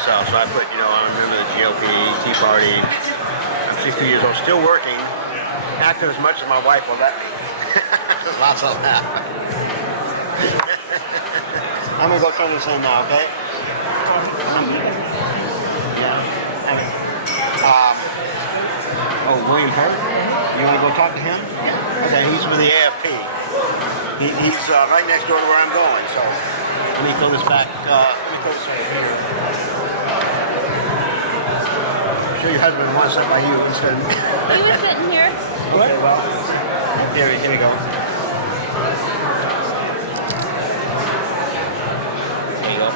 myself. So I put, you know, I'm a member of the GOP, Tea Party. I'm 60 years old, still working, active as much as my wife will let me. Lots of that. I'm gonna go turn this in now, okay? Yeah. Oh, William Hurt? You want to go talk to him? Yeah. Okay, he's with the AFP. He's right next door to where I'm going, so let me throw this back. Let me throw this right here. I'm sure your husband wants something by you instead of me. He was sitting here. Okay, well, here we go. There you go.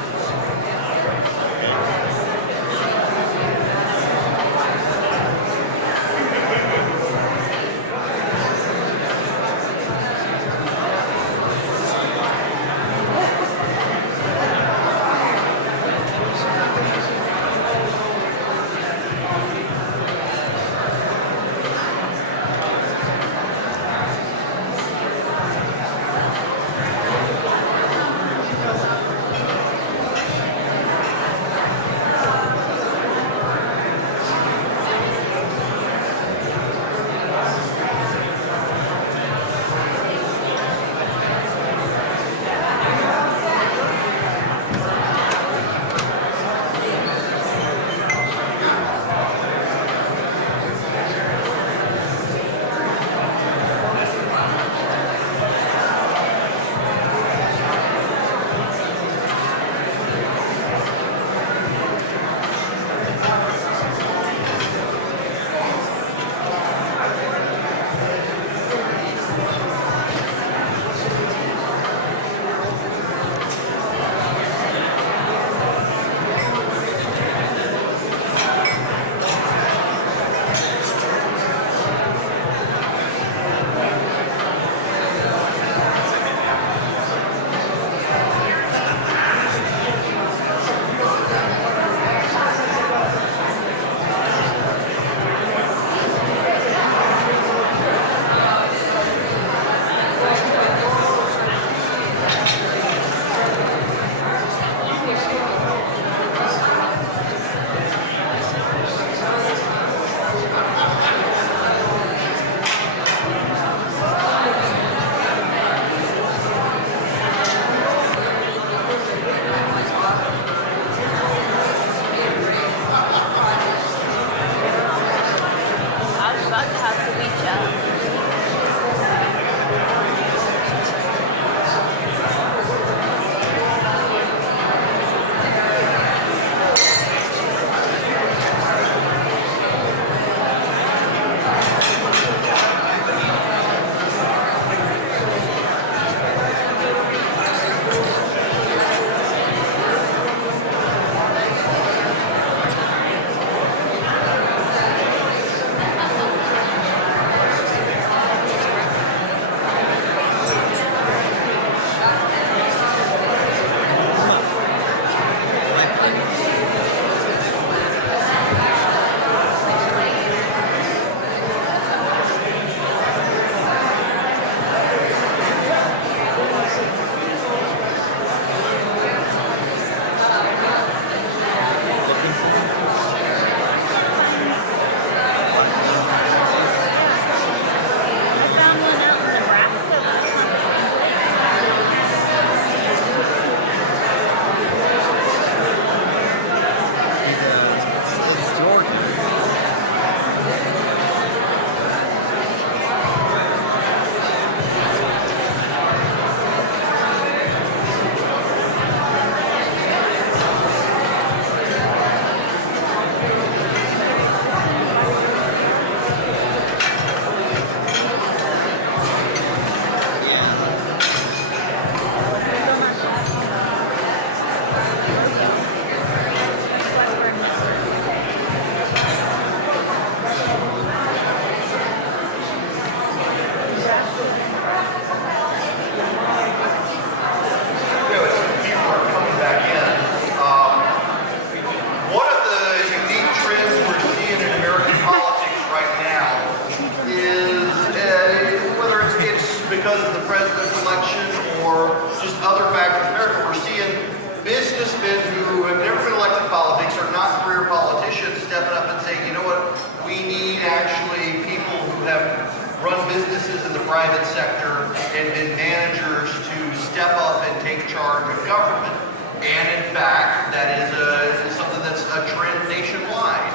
businessmen who have never been elected to politics, are not career politicians, stepping up and saying, you know what, we need actually people who have run businesses in the private sector and been managers to step up and take charge of government. And in fact, that is something that's a trend nationwide.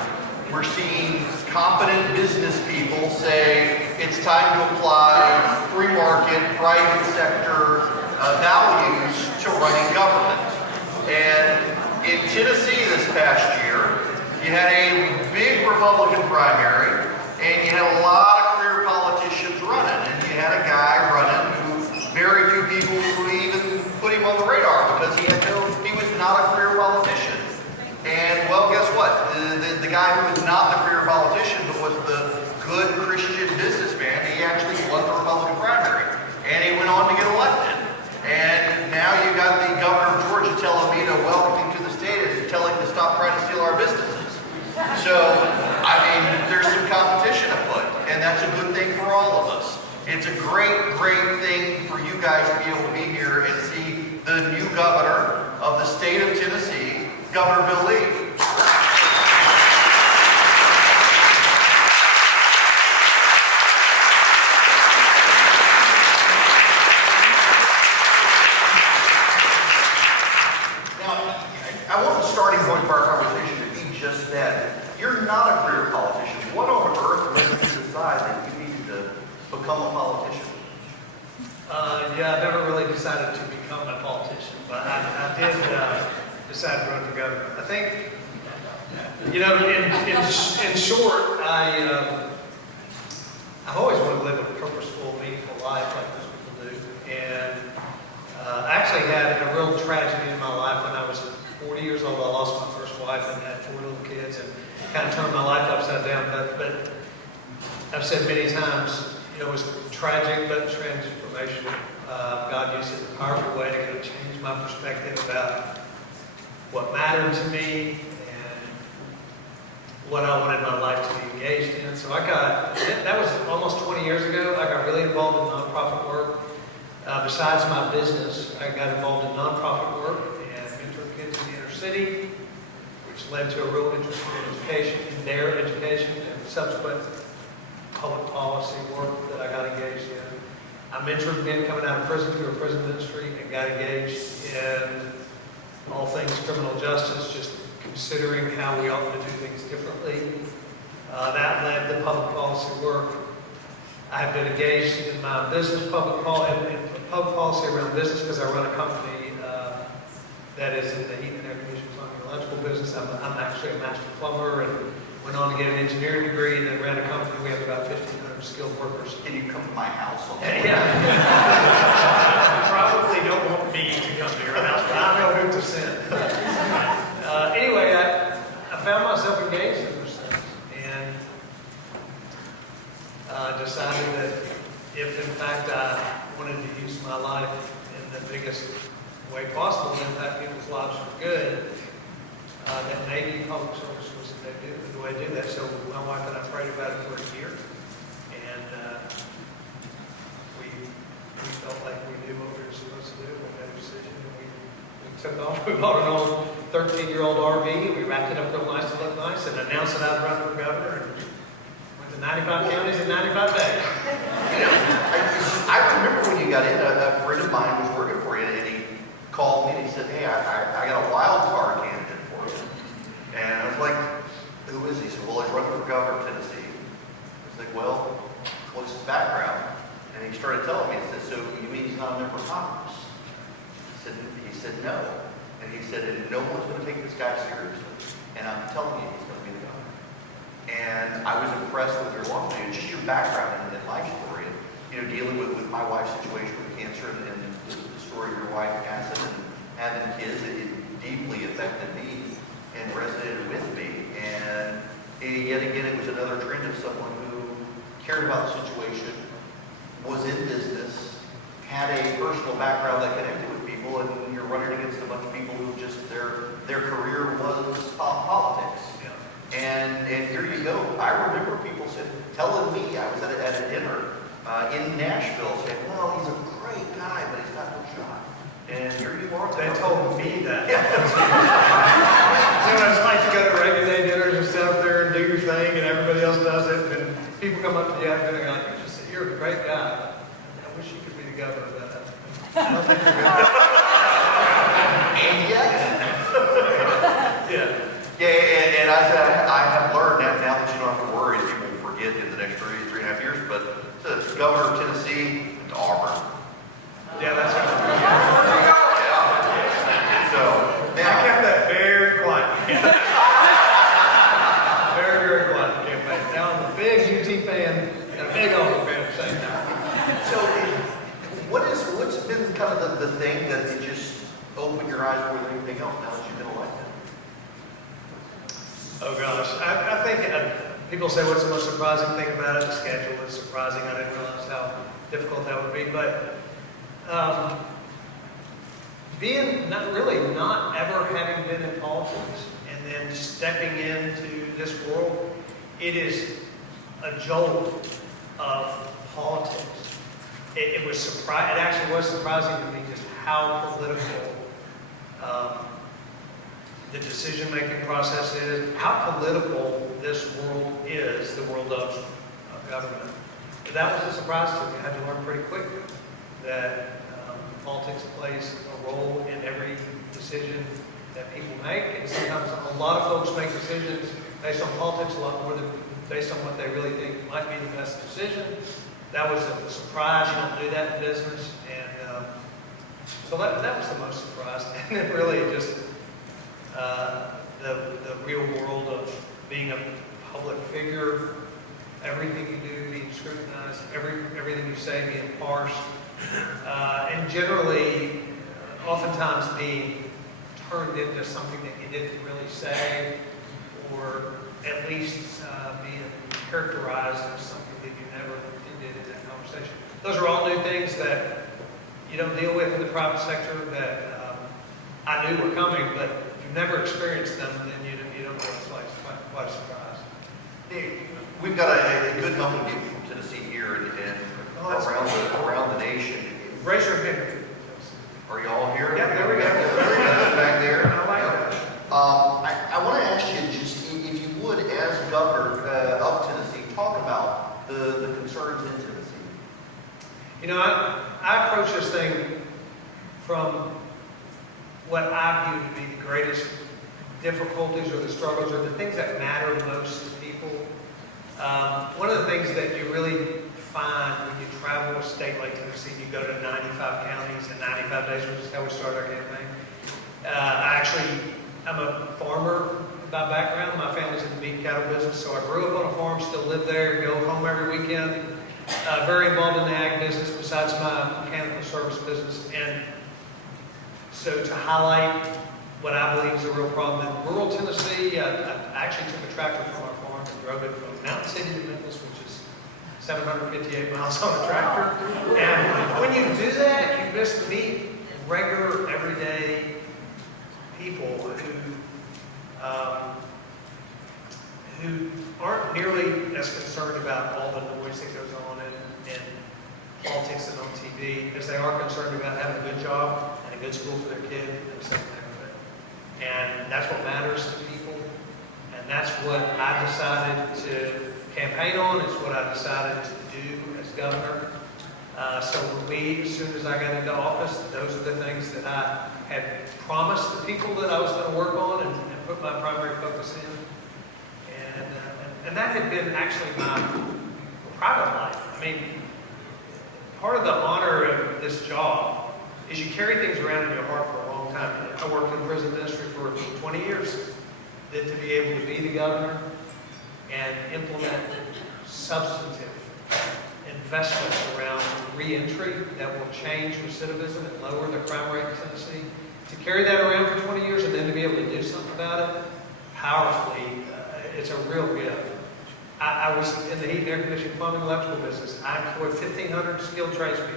We're seeing competent business people say it's time to apply free market, private sector values to running government. And in Tennessee this past year, you had a big Republican primary, and you had a lot of career politicians running. And you had a guy running who very few people would even put him on the radar because he was not a career politician. And well, guess what? The guy who was not the career politician but was the good Christian businessman, he actually won the Republican primary. And he went on to get elected. And now you got the governor of Georgia telling me to welcome him to the state and telling him to stop trying to steal our businesses. So, I mean, there's some competition afoot, and that's a good thing for all of us. It's a great, great thing for you guys to be able to be here and see the new governor of the state of Tennessee, Governor Bill Lee. I want the starting point for our conversation to be just that. You're not a career politician. What on earth made you decide that you needed to become a politician? Yeah, I never really decided to become a politician, but I did decide to run for governor. I think, you know, in short, I've always wanted to live a purposeful, meaningful life like most people do. And I actually had a real tragedy in my life when I was 40 years old. I lost my first wife and had 4 little kids and kind of turned my life upside down. But I've said many times, you know, it was tragic but transformational. God used it in a powerful way to kind of change my perspective about what mattered to me and what I wanted my life to be engaged in. So that was almost 20 years ago. I got really involved in nonprofit work. Besides my business, I got involved in nonprofit work and mentored kids in the inner city, which led to a real interest in education, in their education, and subsequent public policy work that I got engaged in. I mentored men coming out of prison through a prison ministry and got engaged in all things criminal justice, just considering how we ought to do things differently. That led to public policy work. I have been engaged in my business public policy around business because I run a company that is in the heat and air conditioning plumbing and electrical business. I'm actually a master plumber and went on to get an engineering degree and then ran a company. We have about 1,500 skilled workers. Can you come to my house? Yeah. You probably don't want me to come to your house, but I know who to send. Anyway, I found myself engaged in those things and decided that if in fact I wanted to use my life in the biggest way possible to impact people's lives for good, that maybe public service was the way to do that. So my wife and I prayed about it for a year, and we felt like we knew what we were supposed to do. We made a decision, and we took off. We bought an old 13-year-old RV. We wrapped it up real nice to look nice, and announced that I'd run for governor. And went to 95 counties in 95 days. You know, I remember when you got in, a friend of mine was working for you, and he called me and he said, "Hey, I got a wild card candidate for you." And I was like, "Who is he?" He said, "Well, he's running for governor of Tennessee." I was like, "Well, what's his background?" And he started telling me, he said, "So you mean he's not a member of Congress?" He said, "No." And he said, "And no one's going to take this guy seriously. And I'm telling you, he's going to be the governor." And I was impressed with your long name, just your background and life story. You know, dealing with my wife's situation with cancer and the story of your wife, Cassie, and having kids, it deeply affected me and resonated with me. And yet again, it was another trend of someone who cared about the situation, was in business, had a personal background that connected with people, and you're running against a bunch of people who just their career was politics. Yeah. And here you go. I remember people telling me, I was at a dinner in Nashville, saying, "Well, he's a great guy, but he's got no shot." And here you are. They told me that. Yeah. So it's like to go to regular day dinners and sit up there and do your thing, and everybody else does it, and people come up to you after and they're like, you're a great guy. I wish you could be the governor, but I don't think you're good. And yet, Yeah. yeah, and I said, I have learned that now that you don't have to worry that people will forget in the next 3.5 years, but the governor of Tennessee to Auburn. Yeah, that's right. So, I kept that very quiet. Very, very quiet campaign. Now I'm a big UT fan and a big Auburn fan at the same time. so what's been kind of the thing that you just opened your eyes more than anything else now that you've been elected? Oh gosh, I think people say what's the most surprising thing about it? The schedule is surprising. I didn't realize how difficult that would be, but being not ever having been in politics and then stepping into this world, it is a jolt of politics. It actually was surprising to me just how political the decision-making process is, how political this world is, the world of government. But that was a surprise to me. I had to learn pretty quickly that politics plays a role in every decision that people make, and sometimes a lot of folks make decisions based on politics a lot more than based on what they really think might be the best decision. That was a surprise. You don't do that in business, and so that was the most surprise. And then really just the real world of being a public figure, everything you do being scrutinized, everything you say being parsed, and generally, oftentimes being turned into something that you didn't really say, or at least being characterized as something that you never intended in that conversation. Those are all new things that you don't deal with in the private sector that I knew were coming, but if you've never experienced them, then you don't know what it's like. It's quite a surprise. Hey, we've got a good number of people from Tennessee here and around the nation. Raise your hand. Are you all here? Yeah, there we go. Back there. I like that. I want to ask you just, if you would, as governor of Tennessee, talk about the concerns in Tennessee. You know, I approach this thing from what I view to be the greatest difficulties or the struggles or the things that matter most to people. One of the things that you really find when you travel a state like Tennessee, you go to 95 counties in 95 days, which is how we started our campaign. I'm a farmer by background. My family's in the meat and cattle business, so I grew up on a farm, still live there, go home every weekend. Very involved in the ag business besides my mechanical service business. And so to highlight what I believe is a real problem in rural Tennessee, I actually took a tractor from our farm and drove it from Mountain City to Memphis, which is 758 miles on a tractor. And when you do that, you just meet regular, everyday people who aren't nearly as concerned about all the noise that goes on in politics and on TV as they are concerned about having a good job and a good school for their kid and stuff like that. And that's what matters to people. And that's what I decided to campaign on. It's what I decided to do as governor. So as soon as I got into office, those are the things that I had promised the people that I was going to work on and put my primary focus in. And that had been actually my private life. I mean, part of the honor of this job is you carry things around in your heart for a long time. I worked in prison ministry for 20 years. That to be able to be the governor and implement substantive investments around reentry that will change recidivism and lower the crime rate in Tennessee, to carry that around for 20 years and then to be able to do something about it powerfully, it's a real gift. I was in the heat and air conditioning, plumbing, electrical business. I employed 1,500 skilled tradespeople.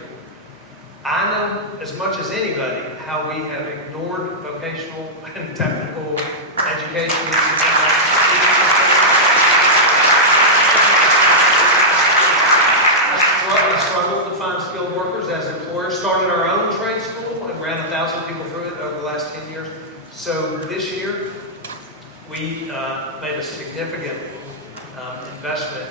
I know as much as anybody how we have ignored vocational and technical education. I struggled to find skilled workers as employers. Started our own trade school and ran 1,000 people through it over the last 10 years. So this year, we made a significant investment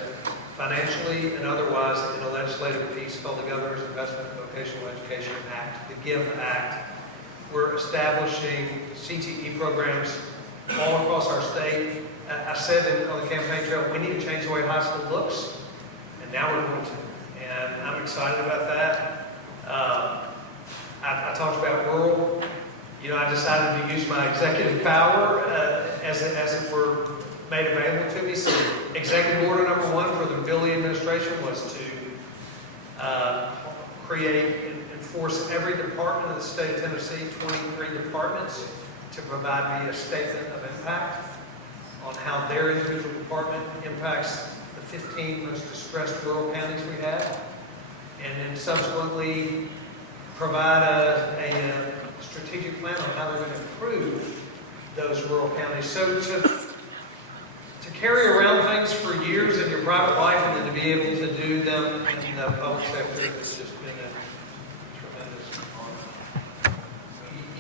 financially and otherwise in a legislative piece called the Governor's Investment in Vocational Education Act, the GIVE Act. We're establishing CTE programs all across our state. I said on the campaign trail, we need to change the way high school looks, and now we're going to. And I'm excited about that. I talked about rural. You know, I decided to use my executive power as it were made available to me. So executive order number 1 for the Billy administration was to create and enforce every department of the state of Tennessee, 23 departments, to provide me a statement of impact on how their individual department impacts the 15 most distressed rural counties we have, and then subsequently provide a strategic plan on how they're going to improve those rural counties. So to carry around things for years in your private life and then to be able to do them in the public sector has just been a tremendous honor.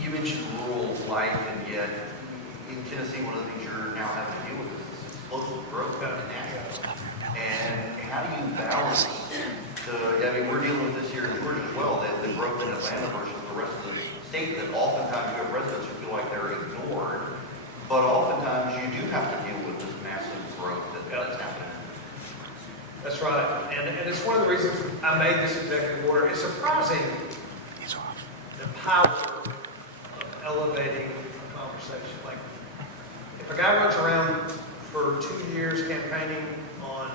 You mentioned rural life, and yet in Tennessee, one of the things you're now having to deal with is this explosive growth in Nashville. And how do you balance I mean, we're dealing with this here in Georgia as well, that the growth in Atlanta versus the rest of the state, that oftentimes you have residents who feel like they're ignored, but oftentimes you do have to deal with this massive growth that's happening. That's right. And it's one of the reasons I made this executive order. It's surprising the power of elevating a conversation. Like, if a guy runs around for 2 years campaigning on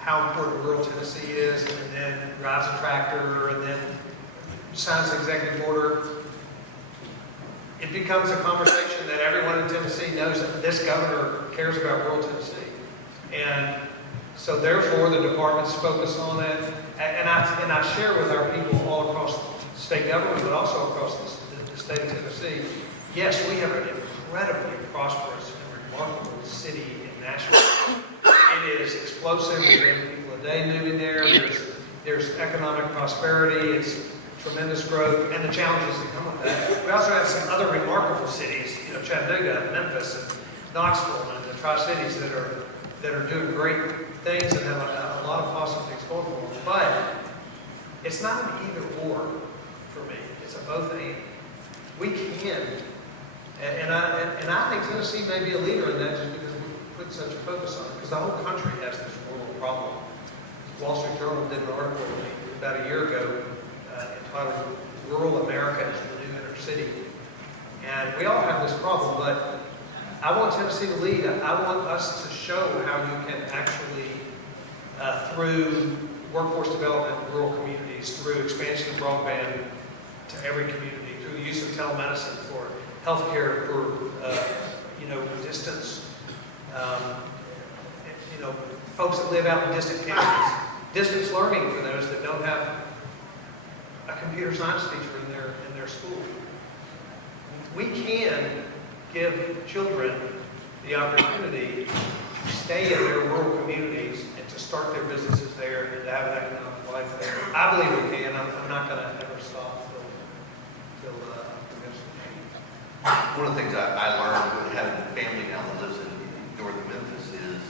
how important rural Tennessee is, and then drives a tractor, and then signs an executive order, it becomes a conversation that everyone in Tennessee knows that this governor cares about rural Tennessee. And so therefore the departments focus on it. And I share with our people all across the state government, but also across the state of Tennessee. Yes, we have an incredibly prosperous and remarkable city in Nashville. It is explosive. There's 8 people a day moving there. There's economic prosperity. It's tremendous growth, and the challenges that come with that. We also have some other remarkable cities, you know, Chattanooga, Memphis, and Knoxville, and the Tri-Cities that are doing great things and have a lot of positive things going for them. But it's not an either or for me. It's a both and. We can, and I think Tennessee may be a leader in that just because we put such a focus on it. Because the whole country has this rural problem. Wall Street Journal did an article about a year ago entitled "Rural America is the New Inner City," and we all have this problem. But I want Tennessee to lead. I want us to show how you can actually, through workforce development in rural communities, through expansion of broadband to every community, through the use of telemedicine for healthcare, for distance, folks that live out in distant communities, distance learning for those that don't have a computer science teacher in their school. We can give children the opportunity to stay in their rural communities and to start their businesses there and to have an economic life there. I believe we can. I'm not going to ever stop till One of the things I learned with having family now that lives in north of Memphis is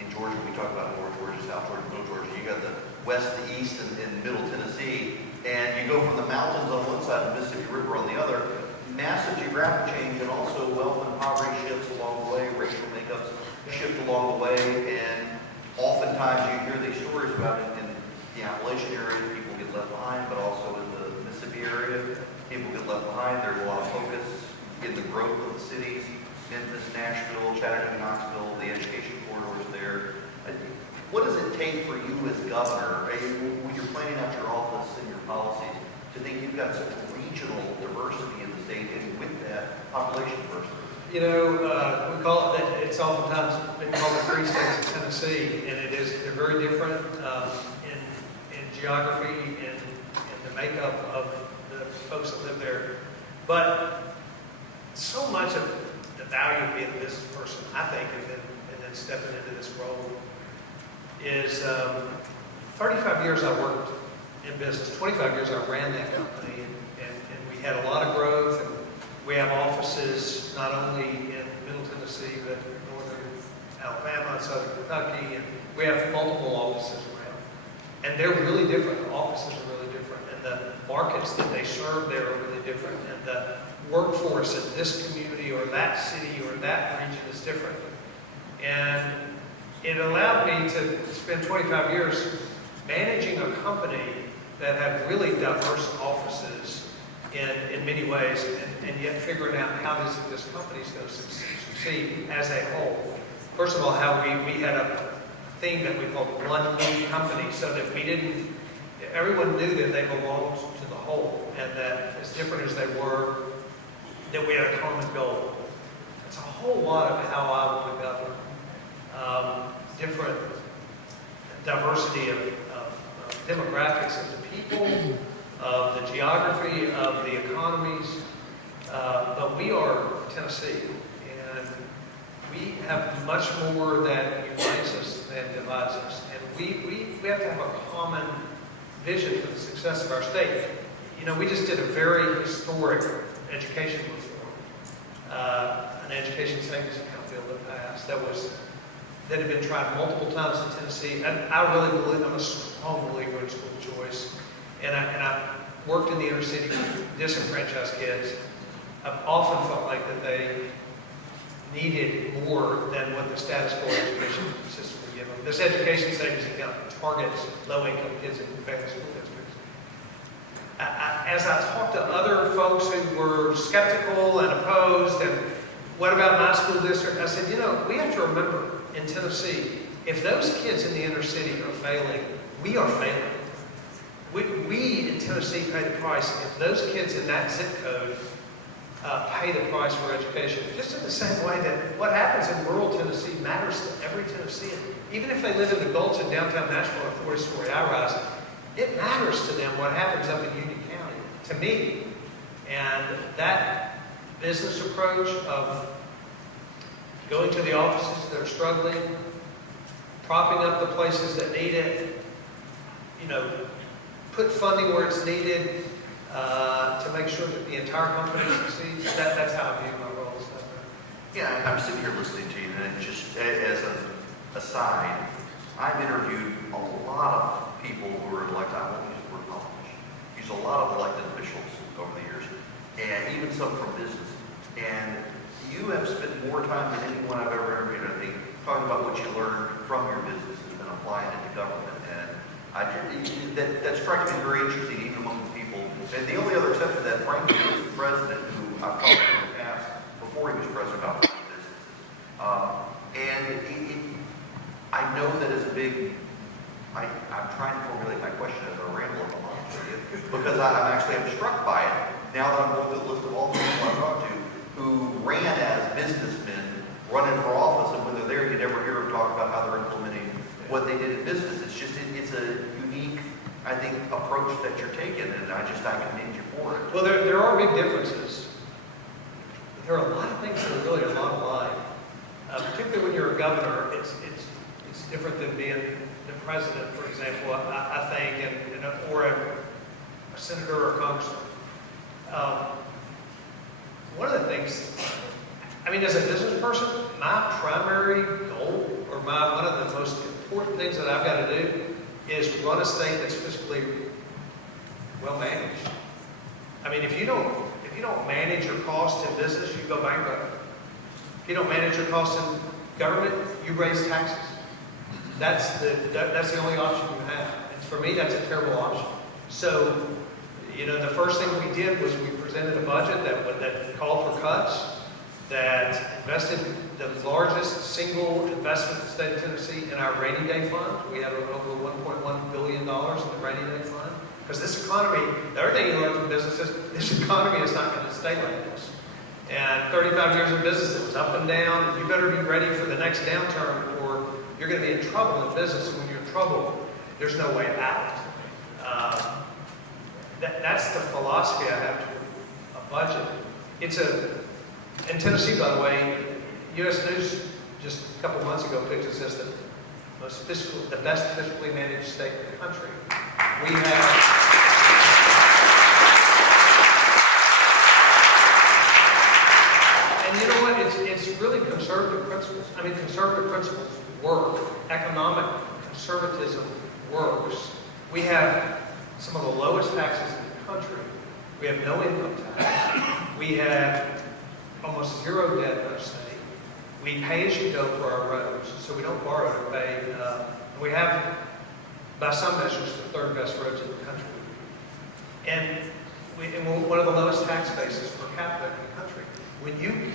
in Georgia, we talk about North Georgia, South Georgia, Middle Georgia. You got the west, the east, and middle Tennessee. And you go from the mountains on one side and the Mississippi River on the other. Massive geographic change, and also wealth and poverty shifts along the way, racial makeups shift along the way, and oftentimes you hear these stories about it in the Appalachian area, people get left behind, but also in the Mississippi area, people get left behind. There's a lot of focus in the growth of the cities, Memphis, Nashville, Chattanooga, Knoxville, the education corridors there. What does it take for you as governor, when you're planning out your office and your policies, to think you've got such regional diversity in the state and with that population diversity? we call it, it's oftentimes been called the three states of Tennessee, and they're very different in geography and the makeup of the folks that live there. But so much of the value of being a business person, I think, and then stepping into this role is 35 years I worked in business, 25 years I ran that company, and we had a lot of growth, and we have offices Kentucky, and we have multiple offices around. And they're really different. The offices are really different. And the markets that they serve there are really different. And the workforce in this community or that city or that region is different. And it allowed me to spend 25 years managing a company that had really diverse offices in many ways, and yet figuring out how this company's going to succeed as a whole. First of all, how we had a thing that we called one lead company, so that everyone knew that they belonged to the whole, and that as different as they were, that we had a common goal. It's a whole lot of how I want to govern. Different diversity of demographics of the people, of the geography, of the economies. But we are Tennessee, and we have much more that unites us than divides us. And we have to have a common vision for the success of our state. You know, we just did a very historic education reform, an education savings account bill that passed that had been tried multiple times in Tennessee. And I really believe, I'm a strong believer in school choice. And I worked in the inner city with disenfranchised kids. I've often felt like that they needed more than what the status quo education system would give them. This education savings account targets low-income kids in family school districts. As I talked to other folks who were skeptical and opposed, and what about my school district? I said, you know, we have to remember in Tennessee, if those kids in the inner city are failing, we are failing. We in Tennessee pay the price if those kids in that zip code pay the price for education. Just in the same way that what happens in rural Tennessee matters to every Tennessean. Even if they live in the Gulch in downtown Nashville in a 40-story high-rise, it matters to them what happens up in Union County, to me. And that business approach of going to the offices that are struggling, propping up the places that need it, you know, put funding where it's needed to make sure that the entire company succeeds. That's how I view my role as governor. Yeah, I'm sitting here listening to you, and just as an aside, I've interviewed a lot of people who are elected. I won't use the word politician. Use a lot of elected officials over the years, and even some from business. And you have spent more time than anyone I've ever interviewed, I think, talking about what you learned from your businesses and applying it to government. And that strikes me very interesting, even among the people. And the only other exception to that, frankly, was the president, who I've talked to in the past, before he was president, about businesses. I know that as a big, I'm trying to formulate my question as I ramble along with you, because I'm struck by it, now that I'm going through the list of all the people I've talked to, who ran as businessmen, running for office, and when they're there, you never hear them talk about how they're implementing what they did in business. It's a unique, I think, approach that you're taking, and I commend you for it. Well, there are big differences. There are a lot of things that are really a lot alike. Particularly when you're a governor, it's different than being the president, for example, I think, or a senator or a congressman. One of the things, I mean, as a business person, my primary goal, or one of the most important things that I've got to do is run a state that's fiscally well managed. I mean, if you don't manage your costs in business, you go bankrupt. If you don't manage your costs in government, you raise taxes. That's the only option you have. And for me, that's a terrible option. So, you know, the first thing we did was we presented a budget that called for cuts, that invested the largest single investment in the state of Tennessee in our rainy day fund. We had over $1.1 billion in the rainy day fund. Because this economy, the other thing you learn from business is this economy is not going to stay like this. And 35 years in business, it was up and down, and you better be ready for the next downturn or you're going to be in trouble in business. And when you're in trouble, there's no way out. That's the philosophy I have to a budget. In Tennessee, by the way, U.S. News just a couple months ago picked us as the best fiscally managed state in the country. We have, and you know what? it's really conservative principles. I mean, conservative principles work. Economic conservatism works. We have some of the lowest taxes in the country. We have no income tax. We have almost zero debt in our state. We pay as you go for our roads, so we don't borrow to pay. We have, by some measures, the third best roads in the country. And we're one of the lowest tax bases per capita in the country. When you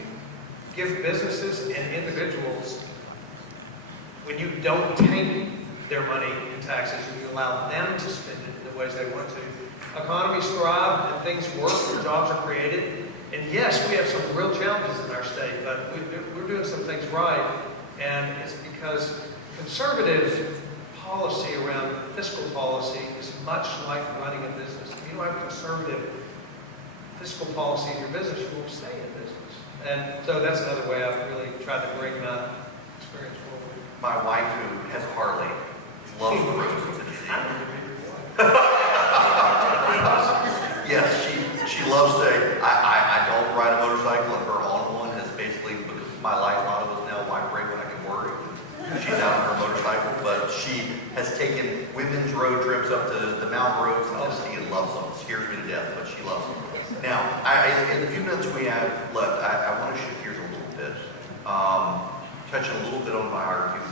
give businesses and individuals, when you don't take their money in taxes and you allow them to spend it in the ways they want to, economies thrive and things work and jobs are created. And yes, we have some real challenges in our state, but we're doing some things right. And it's because conservative policy around fiscal policy is much like running a business. If you don't have conservative fiscal policy in your business, you won't stay in business. And so that's another way I've really tried to bring my experience forward. My wife, who has a Harley, loves the roads in Tennessee. I don't know. Yes, she loves to. I don't ride a motorcycle, and her on one has basically become my life motto is now why break when I can work. She's out on her motorcycle, but she has taken women's road trips up to the mountain roads in Tennessee and loves them. Scares me to death, but she loves them. Now, in the few minutes we have left, I want to shift gears a little bit, touching a little bit on biography.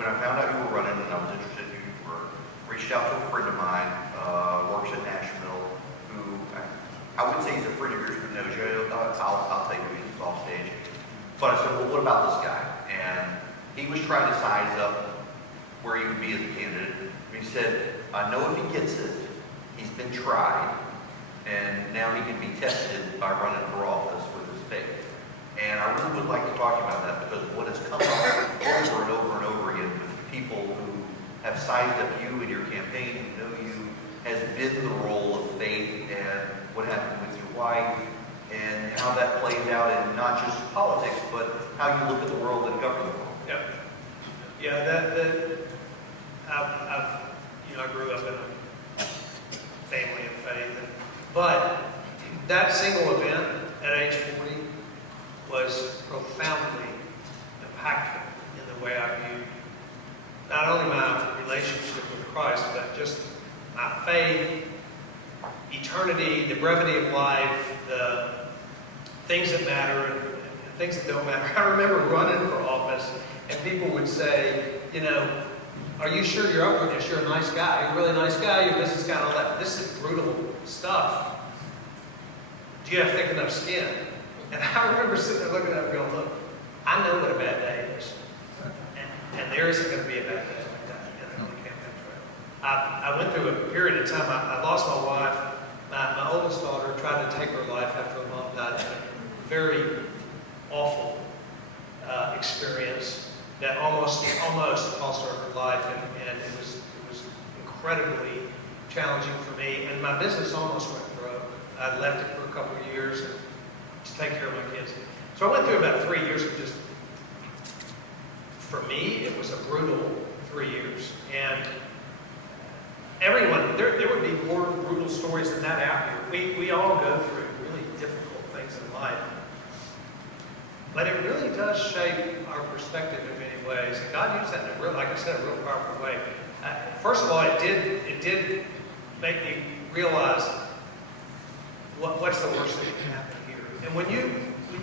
When I found out you were running and I was interested in who you were, reached out to a friend of mine, works in Nashville, who I wouldn't say he's a friend of yours, but knows you. I'll tell you he's off stage. But I said, well, what about this guy? And he was trying to size up where he would be as a candidate. He said, I know if he gets it, he's been tried, and now he can be tested by running for office with his faith. And I really would like to talk about that because what has come up over and over and over again with people who have sized up you and your campaign, who know you, has been the role of faith and what happened with your wife and how that plays out in not just politics, but how you look at the world and govern the world. Yep. Yeah, I grew up in a family of faith, but that single event at age 40 was profoundly impactful in the way I viewed not only my relationship with Christ, but just my faith, eternity, the brevity of life, the things that matter and things that don't matter. I remember running for office and people would say, you know, are you sure you're up for this? You're a nice guy. You're a really nice guy. You're business guy and all that. This is brutal stuff. Do you have thick enough skin? And I remember sitting there looking at it going, look, I know what a bad day is. And there isn't going to be a bad day like that on the campaign trail. I went through a period of time. I lost my wife. My oldest daughter tried to take her life after her mom died. A very awful experience that almost cost her her life, and it was incredibly challenging for me. And my business almost went broke. I left it for a couple of years to take care of my kids. So I went through about 3 years of just, for me, it was a brutal 3 years. And everyone, there would be more brutal stories than that out here. We all go through really difficult things in life. But it really does shape our perspective in many ways. And God used that in a real, like I said, a real powerful way. First of all, it did make me realize what's the worst thing that can happen here. And when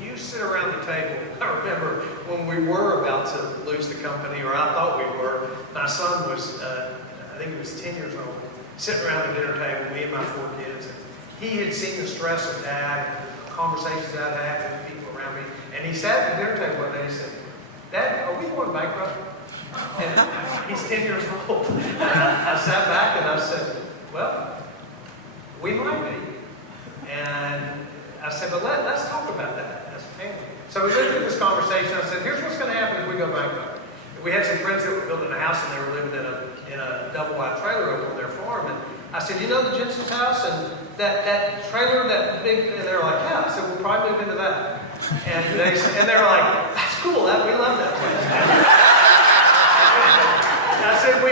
you sit around the table, I remember when we were about to lose the company, or I thought we were, my son was, I think he was 10 years old, sitting around the dinner table, me and my 4 kids. And he had seen the stress of Dad, and the conversations I'd had with people around me. And he sat at the dinner table one day and he said, Dad, are we going bankrupt? And he's 10 years old. And I sat back and I said, well, we might be. And I said, but let's talk about that as a family. So we went through this conversation. I said, here's what's going to happen if we go bankrupt. We had some friends that were building a house and they were living in a double-wide trailer over on their farm. And I said, you know the Jensen's house and that trailer, that big, and they were like, yeah. I said, we'll probably move into that. And they were like, that's cool, we love that place. I said, we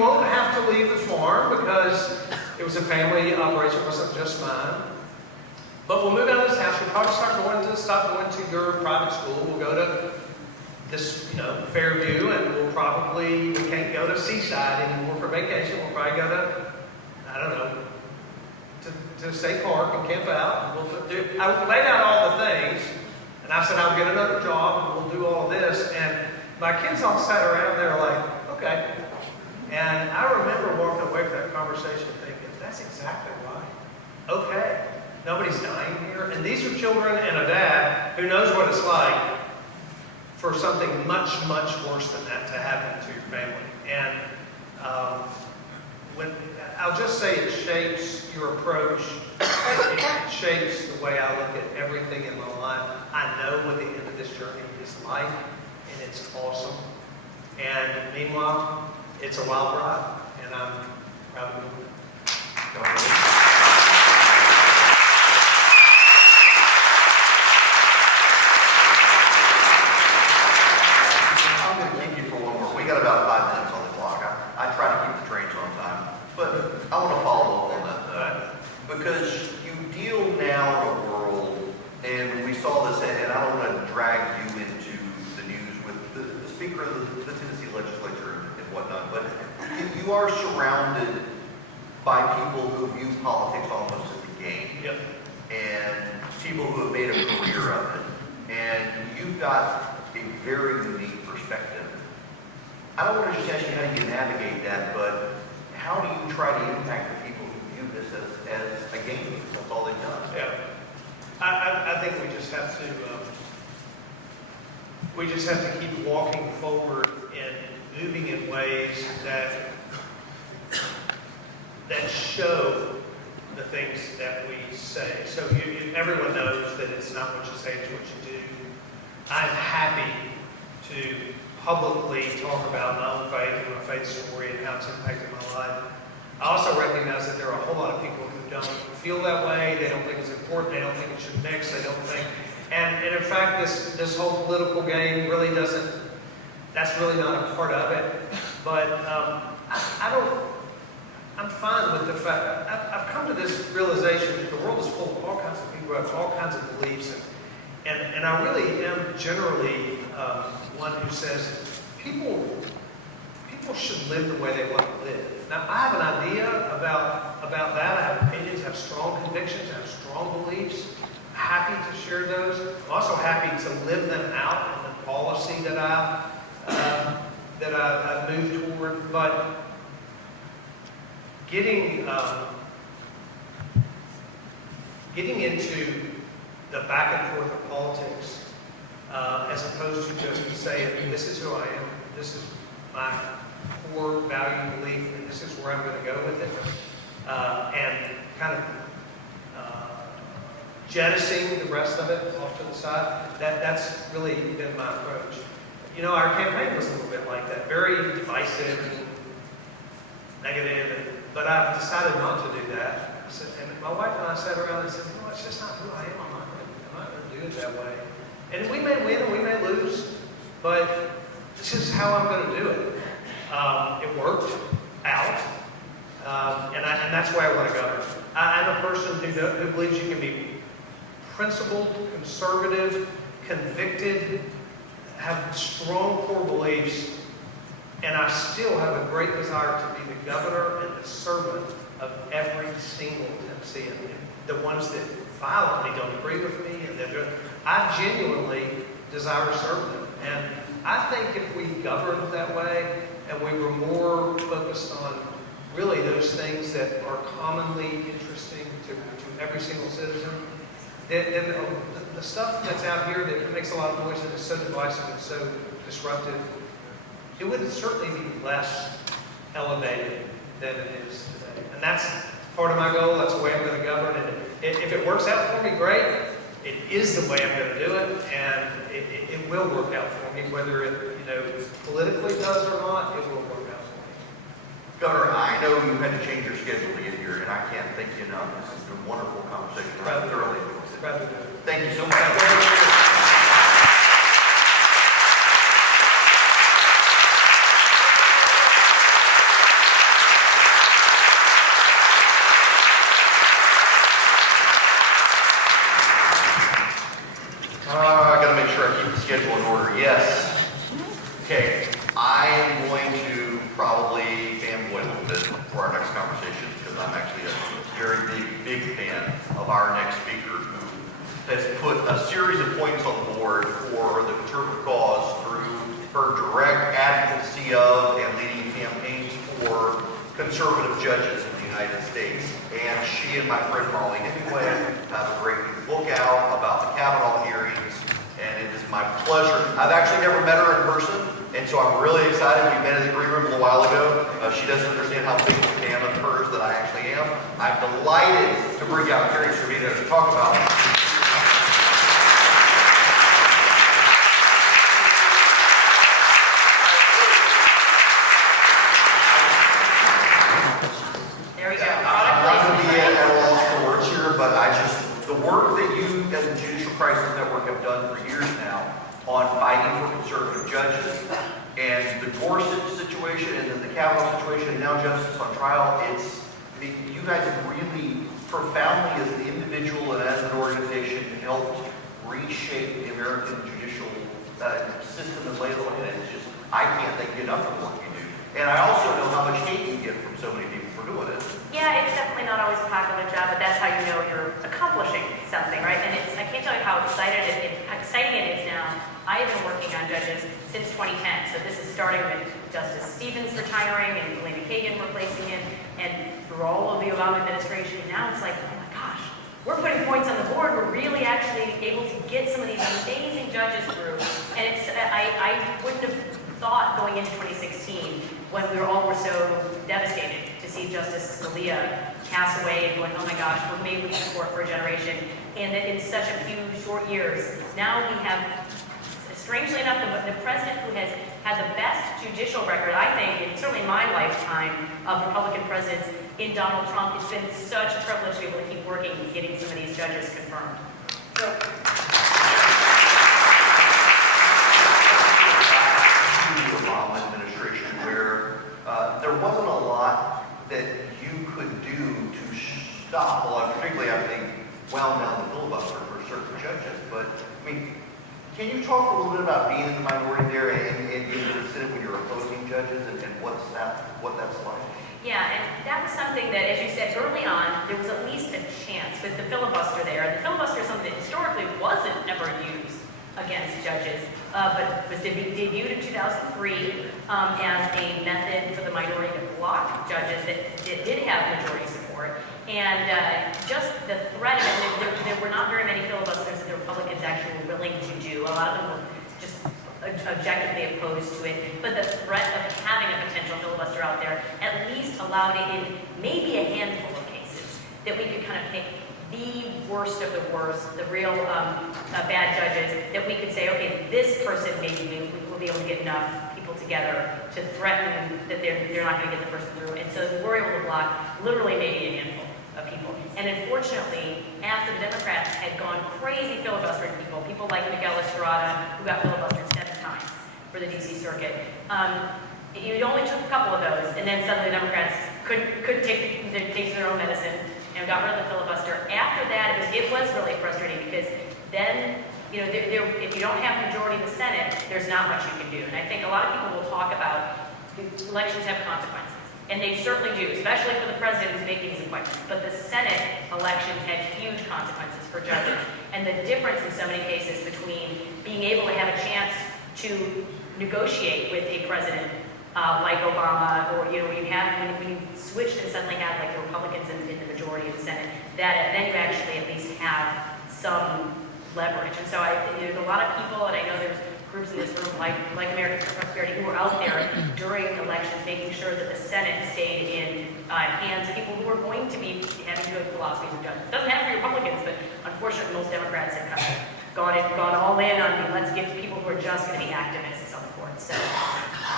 won't have to leave the farm because it was a family operation, it wasn't just mine. But we'll move out of this house. We'll probably stop going to your private school. We'll go to this, Fairview, and we can't go to Seaside anymore for vacation. We'll probably go to, I don't know, to State Park and camp out. I laid out all the things, and I said I'll get another job and we'll do all of this. And my kids all sat around there like, okay. And I remember walking away from that conversation thinking, that's exactly right. Okay. Nobody's dying here. And these are children and a dad who knows what it's like for something much, much worse than that to happen to your family. And I'll just say it shapes your approach. It shapes the way I look at everything in my life. I know what the end of this journey is like, and it's awesome. And meanwhile, it's a wild ride, and I'm proud of you. We got about 5 minutes on the clock. I try to keep the trains on time, but I want to follow up on that though, because you deal now in a world, and we saw this, and I don't want to drag you into the news with the Speaker of the Tennessee Legislature and whatnot, but you are surrounded by people who view politics almost as a game, Yep. and people who have made a career of it, and you've got a very unique perspective. I don't want to just ask you how you navigate that, but how do you try to impact the people who view this as a game? That's all they've done. Yeah. I think we just have to keep walking forward and moving in ways that show the things that we say. So everyone knows that it's not what you say, it's what you do. I'm happy to publicly talk about my own faith and my faith story and how it's impacted my life. I also recognize that there are a whole lot of people who don't feel that way. They don't think it's important. They don't think it should mix. They don't think, and in fact, this whole political game really doesn't. That's really not a part of it. But I'm fine with the fact. I've come to this realization that the world is full of all kinds of people who have all kinds of beliefs, and I really am generally one who says people should live the way they want to live. Now, I have an idea about that. I have opinions, I have strong convictions, I have strong beliefs. I'm happy to share those. I'm also happy to live them out in the policy that I move toward. But getting into the back and forth of politics, as opposed to just saying, this is who I am, this is my core value belief, and this is where I'm going to go with it, and kind of jettisoning the rest of it off to the side. That's really been my approach. Our campaign was a little bit like that, very divisive and negative, but I've decided not to do that. And my wife and I sat around and said, it's just not who I am. I'm not going to do it that way. And we may win and we may lose, but this is how I'm going to do it. It worked out, and that's where I want to go. I'm a person who believes you can be principled, conservative, convicted, have strong core beliefs, and I still have a great desire to be the governor and the servant of every single Tennessean. The ones that violently don't agree with me, I genuinely desire to serve them. And I think if we governed that way and we were more focused on really those things that are commonly interesting to every single citizen, then the stuff that's out here that makes a lot of noise and is so divisive and so disruptive, it would certainly be less elevated than it is today. And that's part of my goal. That's the way I'm going to govern. And if it works out for me, great. It is the way I'm going to do it, and it will work out for me, whether it politically does or not. It will work out for me. Governor, I know you had to change your schedule to get here, and I can't thank you enough. This has been a wonderful conversation. I thoroughly enjoyed it. Thank you so much. schedule in order, yes. Okay, I am going to probably fanboy a little bit for our next conversation because I'm actually a very big fan of our next speaker who has put a series of points on the board for the conservative cause through her direct advocacy of and leading campaigns for conservative judges in the United States. And she and my friend Molly Hemingway have a great new book out about the Kavanaugh hearings, and it is my pleasure. I've actually never met her in person, and so I'm really excited. We met in the green room a little while ago. She doesn't understand how big a fan of hers that I actually am. I'm delighted to bring out Carrie Servino to talk about it. The Judicial Crisis Network have done for years now on fighting for conservative judges. And the Gorsuch situation and then the Kavanaugh situation and now justice on trial, you guys have really profoundly as an individual and as an organization helped reshape the American judicial system and lay the land. It's just, I can't thank you enough for the work you do. And I also know how much hate you get from so many people for doing it. Yeah, it's definitely not always a popular job, but that's how you know you're accomplishing something, right? And I can't tell you how exciting it is now. I have been working on judges since 2010, so this is starting with Justice Stevens retiring and Elena Kagan replacing him, and through all of the Obama administration, and now it's like, oh my gosh, we're putting points on the board. We're really actually able to get some of these amazing judges through, and I wouldn't have thought going into 2016 when we were so devastated to see Justice Scalia pass away and going, oh my gosh, we're maybe support for a generation. And that in such a few short years, now we have, strangely enough, the president who has had the best judicial record, I think, in certainly my lifetime of Republican presidents in Donald Trump. It's been such a privilege to be able to keep working and getting some of these judges confirmed. So, Obama administration where there wasn't a lot that you could do to stop, particularly I think, wound down the filibuster for certain judges. But I mean, can you talk a little bit about being in the minority there and being in the Senate when you're opposing judges and what that's like? yeah, and that was something that, as you said early on, there was at least a chance with the filibuster there. And the filibuster is something that historically wasn't ever used against judges, but was debuted in 2003 as a method for the minority to block judges that did have majority support. And just the threat of it, there were not very many filibusters that the Republicans actually were willing to do. A lot of them were just objectively opposed to it. But the threat of having a potential filibuster out there at least allowed it in maybe a handful of cases that we could kind of pick the worst of the worst, the real bad judges, that we could say, okay, this person maybe will be able to get enough people together to threaten that they're not going to get the person through. And so we're able to block literally maybe a handful of people. And unfortunately, after the Democrats had gone crazy filibustering people like Miguel Estrada, who got filibustered 7 times for the DC Circuit, it only took a couple of those, and then suddenly the Democrats couldn't take their own medicine and got rid of the filibuster. After that, it was really frustrating because then, you know, if you don't have a majority in the Senate, there's not much you can do. And I think a lot of people will talk about elections have consequences, and they certainly do, especially for the president who's making these appointments. But the Senate elections have huge consequences for judges, and the difference in so many cases between being able to have a chance to negotiate with a president like Obama, or when you switched and suddenly had like the Republicans in the majority of the Senate, that then you actually at least have some leverage. And so there's a lot of people, and I know there's groups in this room like Americans for Prosperity who were out there during elections making sure that the Senate stayed in hands of people who are going to be having good philosophies of justice. It doesn't have to be Republicans, but unfortunately most Democrats have kind of gone all in on let's get people who are just going to be activists on the court. So.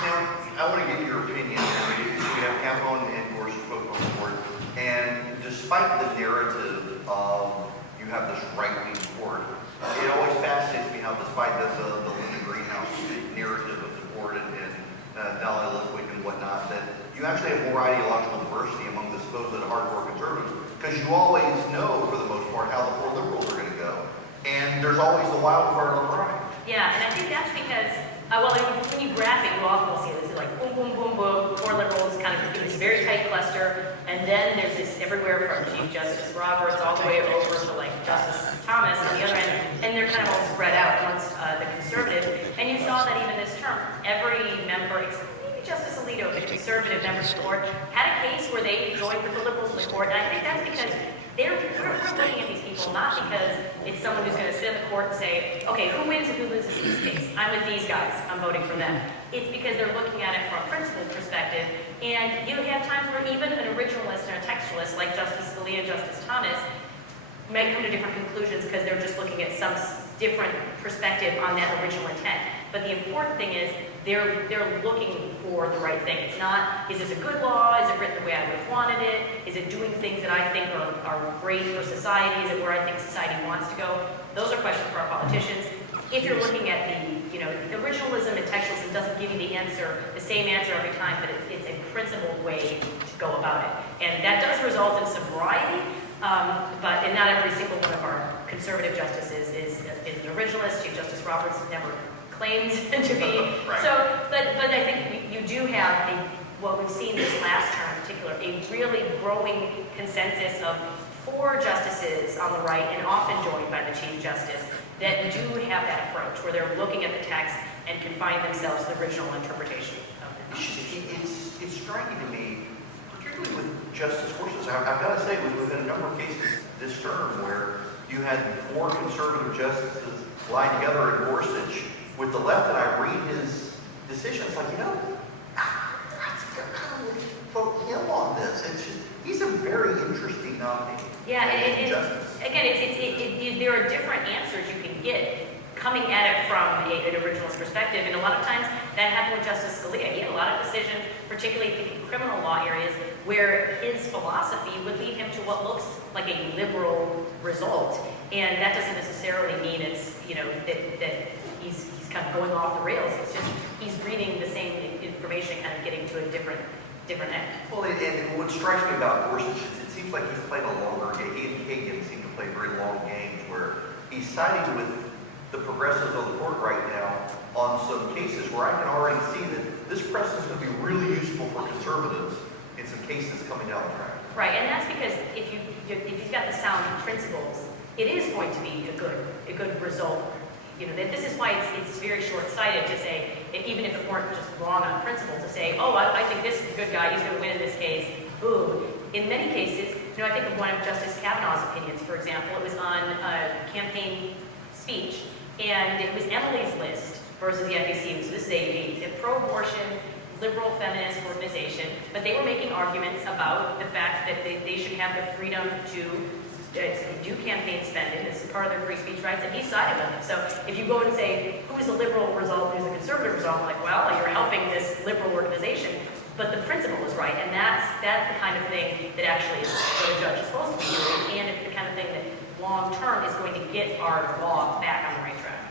Now, I want to get your opinion. We have Kavanaugh and Gorsuch both on the board, and despite the narrative of you have this right-wing board, it always fascinates me how, despite the Linda Greenhouse narrative of the board and Dahlia Lithwick and whatnot, that you actually have more ideological diversity among the supposed hardcore conservatives, because you always know, for the most part, how the 4 liberals are going to go, and there's always the wild card on the right. Yeah, and I think Well, when you graph it, you often will see this like boom, boom, boom, boom, 4 liberals kind of in this very tight cluster, and then there's this everywhere from Chief Justice Roberts all the way over to like Justice Thomas on the other end, and they're kind of all spread out amongst the conservatives. And you saw that even this term, every member, except maybe Justice Alito, the conservative members of the court, had a case where they joined with the liberals in the court, and I think that's because we're looking at these people not because it's someone who's going to sit in the court and say, okay, who wins and who loses this case? I'm with these guys. I'm voting for them. It's because they're looking at it from a principled perspective. And you have times where even an originalist and a textualist like Justice Scalia and Justice Thomas might come to different conclusions because they're just looking at some different perspective on that original intent. But the important thing is they're looking for the right thing. It's not, is this a good law? Is it written the way I would have wanted it? Is it doing things that I think are great for society? Is it where I think society wants to go? Those are questions for our politicians. If you're looking at the originalism and textualism doesn't give you the same answer every time, but it's a principled way to go about it. And that does result in some variety, and not every single one of our conservative justices is an originalist. Chief Justice Roberts never claimed to be. Right. So, but I think you do have what we've seen this last term in particular, a really growing consensus of 4 justices on the right, and often joined by the Chief Justice, that do have that approach where they're looking at the text and confine themselves to the original interpretation of the text. It's striking to me, particularly with Justice Gorsuch. I've got to say, we've had a number of cases this term where you had 4 conservative justices lie together in Gorsuch with the left, and I read his decisions like, I think I kind of would vote him on this. It's just, he's a very interesting nominee. Yeah, again, there are different answers you can get coming at it from an originalist perspective, and a lot of times that happened with Justice Scalia. He had a lot of decisions, particularly in criminal law areas, where his philosophy would lead him to what looks like a liberal result, and that doesn't necessarily mean it's that he's kind of going off the rails. It's just he's reading the same information, kind of getting to a different end. Well, and what strikes me about Gorsuch is it seems like he's played a longer game. He and Kagan seem to play very long games where he's siding with the progressives of the court right now on some cases where I can already see that this precedent is going to be really useful for conservatives in some cases coming down the track. Right, and that's because if you've got the sound principles, it is going to be a good result. This is why it's very short-sighted to say, even if it weren't just wrong on principle, to say, I think this is a good guy, he's going to win in this case, boom. In many cases, I think of one of Justice Kavanaugh's opinions, for example. It was on campaign speech, and it was Emily's List versus the FEC. So this is a pro-abortion, liberal feminist organization, but they were making arguments about the fact that they should have the freedom to do campaign spending. This is part of their free speech rights, and he sided with them. So if you go and say, who's a liberal result, who's a conservative result, I'm like, well, you're helping this liberal organization, but the principle is right, and that's the kind of thing that actually is what a judge is supposed to be doing, and it's the kind of thing that long-term is going to get our law back on the right track.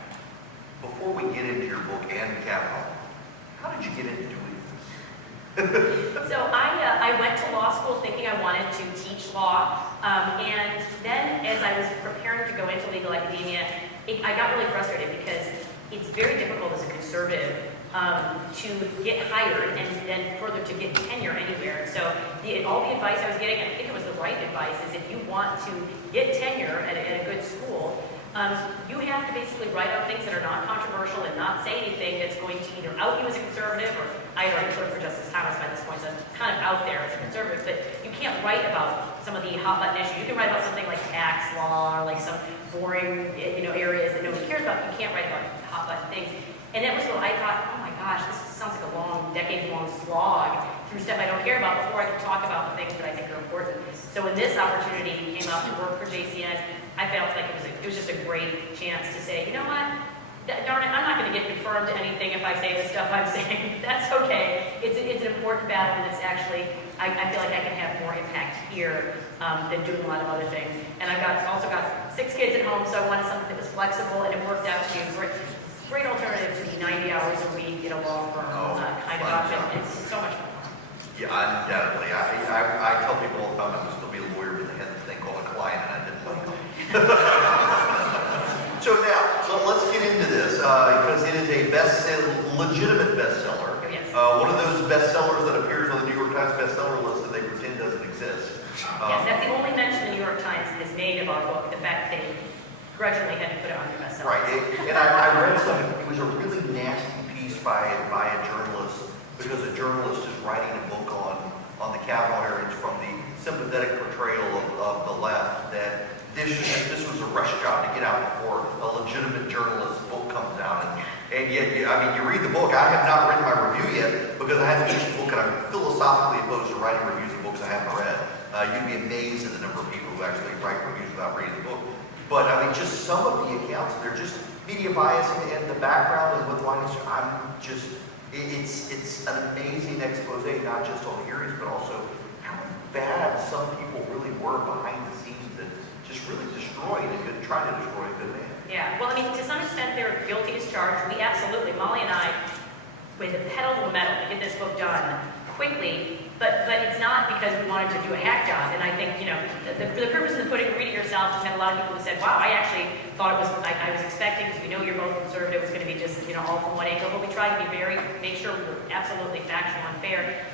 Before we get into your book and Kavanaugh, how did you get into doing this? So I went to law school thinking I wanted to teach law, and then as I was preparing to go into legal academia, I got really frustrated because it's very difficult as a conservative to get hired and then further to get tenure anywhere. So all the advice I was getting, and I think it was the right advice, is if you want to get tenure at a good school, you have to basically write on things that are not controversial and not say anything that's going to either out you as a conservative, or I had already voted for Justice Thomas by this point, so I'm kind of out there as a conservative, but you can't write about some of the hot button issues. You can write about something like tax law or like some boring areas that nobody cares about. You can't write about hot button things. And that was what I thought, oh my gosh, this sounds like a long, decades-long slog through stuff I don't care about before I can talk about the things that I think are important. So when this opportunity came up to work for JCN, I felt like it was just a great chance to say, you know what, darn it, I'm not going to get confirmed to anything if I say the stuff I'm saying. That's okay. It's an important battle, and it's actually, I feel like I can have more impact here than doing a lot of other things. And I also got 6 kids at home, so I wanted something that was flexible, and it worked out to be a great alternative to the 90 hours a week in a law firm kind of option. It's so much fun. Yeah, undoubtedly. I tell people all the time I was going to be a lawyer, but they had this thing called a client, and I didn't like it. So now, let's get into this, because it is a legitimate bestseller. Yes. One of those bestsellers that appears on the New York Times bestseller list that they pretend doesn't exist. Yes, that's the only mention the New York Times has made of our book, the fact that they grudgingly had to put it on their bestseller. Right, and I read something, it was a really nasty piece by a journalist, because a journalist is writing a book on the Kavanaugh hearings from the sympathetic portrayal of the left, that this was a rush job to get out before a legitimate journalist's book comes out. And yet, I mean, you read the book, I have not written my review yet, because I haven't finished the book, and I'm philosophically opposed to writing reviews of books I haven't read. You'd be amazed at the number of people who actually write reviews without reading the book. But I mean, just some of the accounts, they're just media bias and the background and what line is. It's an amazing expose, not just on the hearings, but also how bad some people really were behind the scenes that just really destroyed trying to destroy a good man. Yeah, well, I mean, to some extent, they're guilty as charged. We absolutely, Molly and I, with the pedal to the metal to get this book done quickly, but it's not because we wanted to do a hack job. And I think, the purpose of the pudding, read it yourself, we've had a lot of people who said, wow, I actually thought it was, I was expecting, because we know you're both conservative, it was going to be just, all from one angle, but we tried to be make sure we were absolutely factual and fair.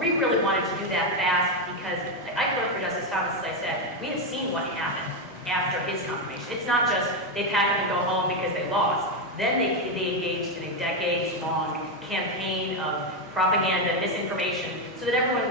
We really wanted to do that fast because I could work for Justice Thomas, as I said. We have seen what happened after his confirmation. It's not just they pack up and go home because they lost. Then they engaged in a decades-long campaign of propaganda, misinformation, so that everyone,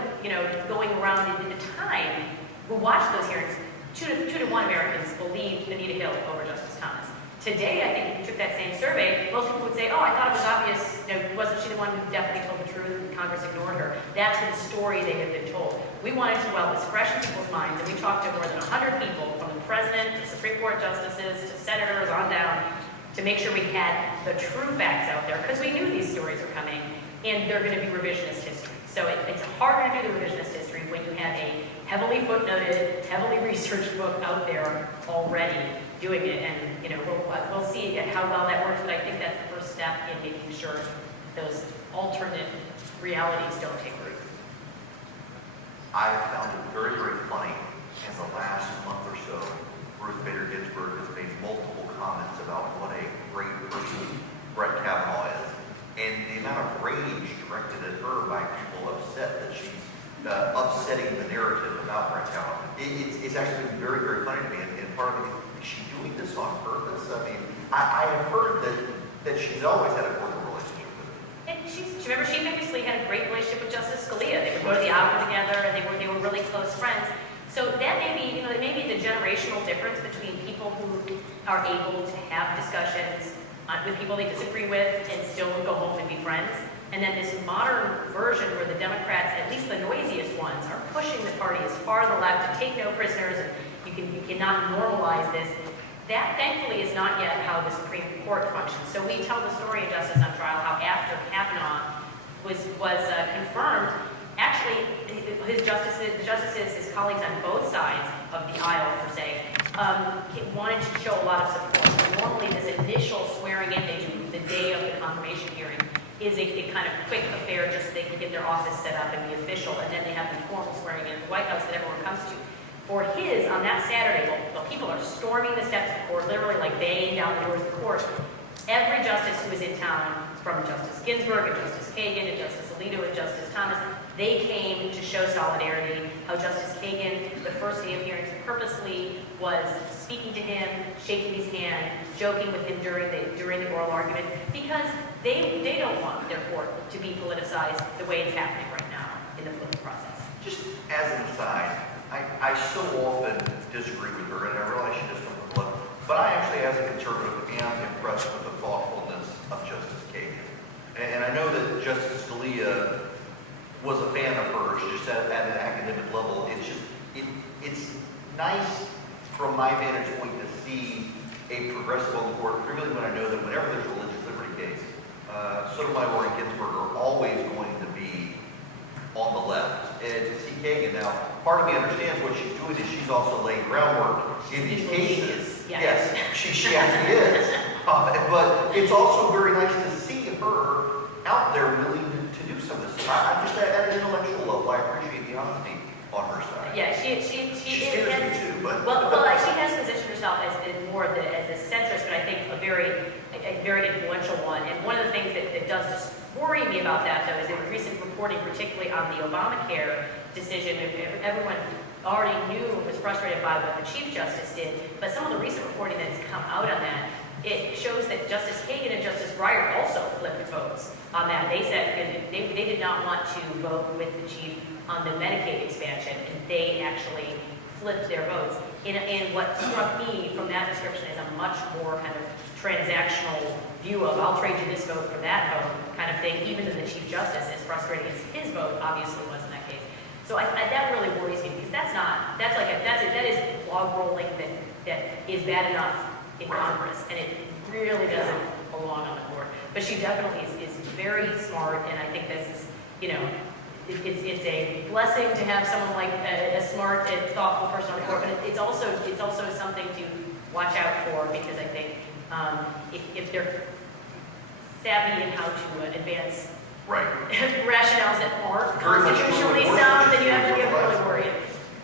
going around at the time who watched those hearings, 2 to 1 Americans believed Anita Hill over Justice Thomas. Today, I think if you took that same survey, most people would say, oh, I thought it was obvious, wasn't she the one who definitely told the truth and Congress ignored her? That's the story they had been told. We wanted to, well, it was fresh in people's minds, and we talked to more than 100 people, from the president to Supreme Court justices to senators on down, to make sure we had the true facts out there, because we knew these stories are coming, and they're going to be revisionist history. So it's harder to do the revisionist history when you have a heavily footnoted, heavily researched book out there already doing it, and we'll see how well that works, but I think that's the first step in making sure those alternate realities don't take root. I have found it very, very funny in the last month or so. Ruth Bader Ginsburg has made multiple comments about what a great person Brett Kavanaugh is, and the amount of rage directed at her by people upset that she's upsetting the narrative about Brett Kavanaugh. It's actually been very, very funny to me, and part of it, is she doing this on purpose? I mean, I have heard that she's always had a cordial relationship with him. And remember, she famously had a great relationship with Justice Scalia. They would go to the opera together, and they were really close friends. So that may be, it may be the generational difference between people who are able to have discussions with people they disagree with and still go home and be friends. And then this modern version where the Democrats, at least the noisiest ones, are pushing the party as far to the left to take no prisoners, and you cannot normalize this. That, thankfully, is not yet how the Supreme Court functions. So we tell the story in Justice on Trial how after Kavanaugh was confirmed, actually, his justices, his colleagues on both sides of the aisle, per se, wanted to show a lot of support. So normally, this initial swearing in they do the day of the confirmation hearing is a kind of quick affair, just so they can get their office set up and be official, and then they have the formal swearing in at the White House that everyone comes to. For his, on that Saturday, while people are storming the steps of the court, literally like banging down the doors of the court, every justice who was in town, from Justice Ginsburg and Justice Kagan and Justice Alito and Justice Thomas, they came to show solidarity. How Justice Kagan, the first day of hearings, purposely was speaking to him, shaking his hand, joking with him during the oral argument, because they don't want their court to be politicized the way it's happening right now in the political process. Just as an aside, I so often disagree with her, and I realize she doesn't come from the left, but I actually, as a conservative, am impressed with the thoughtfulness of Justice Kagan. And I know that Justice Scalia was a fan of hers, just at an academic level. It's nice from my vantage point to see a progressive on the court, particularly when I know that whenever there's a religious liberty case, Sotomayor and Ginsburg are always going to be on the left. And to see Kagan now, part of me understands what she's doing is she's also laying groundwork in these cases. Yes, she actually is. But it's also very nice to see her out there willing to do some of this. I just at an intellectual level, I appreciate the honesty on her side. Yeah, she scares me too, but well, she has positioned herself as more as a centrist, but I think a very influential one. And one of the things does just worry me about that, though, is there was recent reporting, particularly on the Obamacare decision. Everyone already knew and was frustrated by what the Chief Justice did, but some of the recent reporting that has come out on that, it shows that Justice Kagan and Justice Breyer also flipped votes on that. They said they did not want to vote with the Chief on the Medicaid expansion, and they actually flipped their votes. And what struck me from that description is a much more kind of transactional view of I'll trade you this vote for that vote kind of thing, even though the Chief Justice, as frustrating as his vote obviously was in that case. So that really worries me, because that is log rolling that is bad enough in Congress, and it really doesn't belong on the court. But she definitely is very smart, and I think this is, it's a blessing to have someone like a smart and thoughtful person on the court, but it's also something to watch out for, because I think if they're savvy in how to advance rationales that aren't constitutionally sound, then you have to get really worried.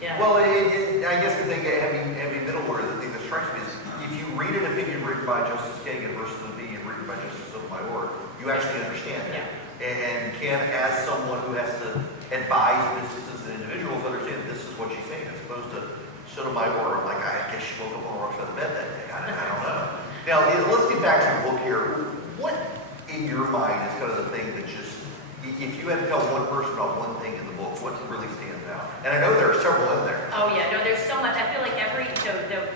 Yeah. Well, I guess the thing, having middleware, the thing that strikes me is if you read an opinion written by Justice Kagan versus an opinion written by Justice Sotomayor, you actually understand it. Yeah. And can, as someone who has to advise businesses and individuals, understand this is what she's saying, as opposed to Sotomayor, like, I guess she woke up on the wrong side of the bed that day. I don't know. Now, let's get back to the book here. What, in your mind, is kind of the thing that just, if you had to tell one person about one thing in the book, what really stands out? And I know there are several in there. Oh yeah, no, there's so much. I feel like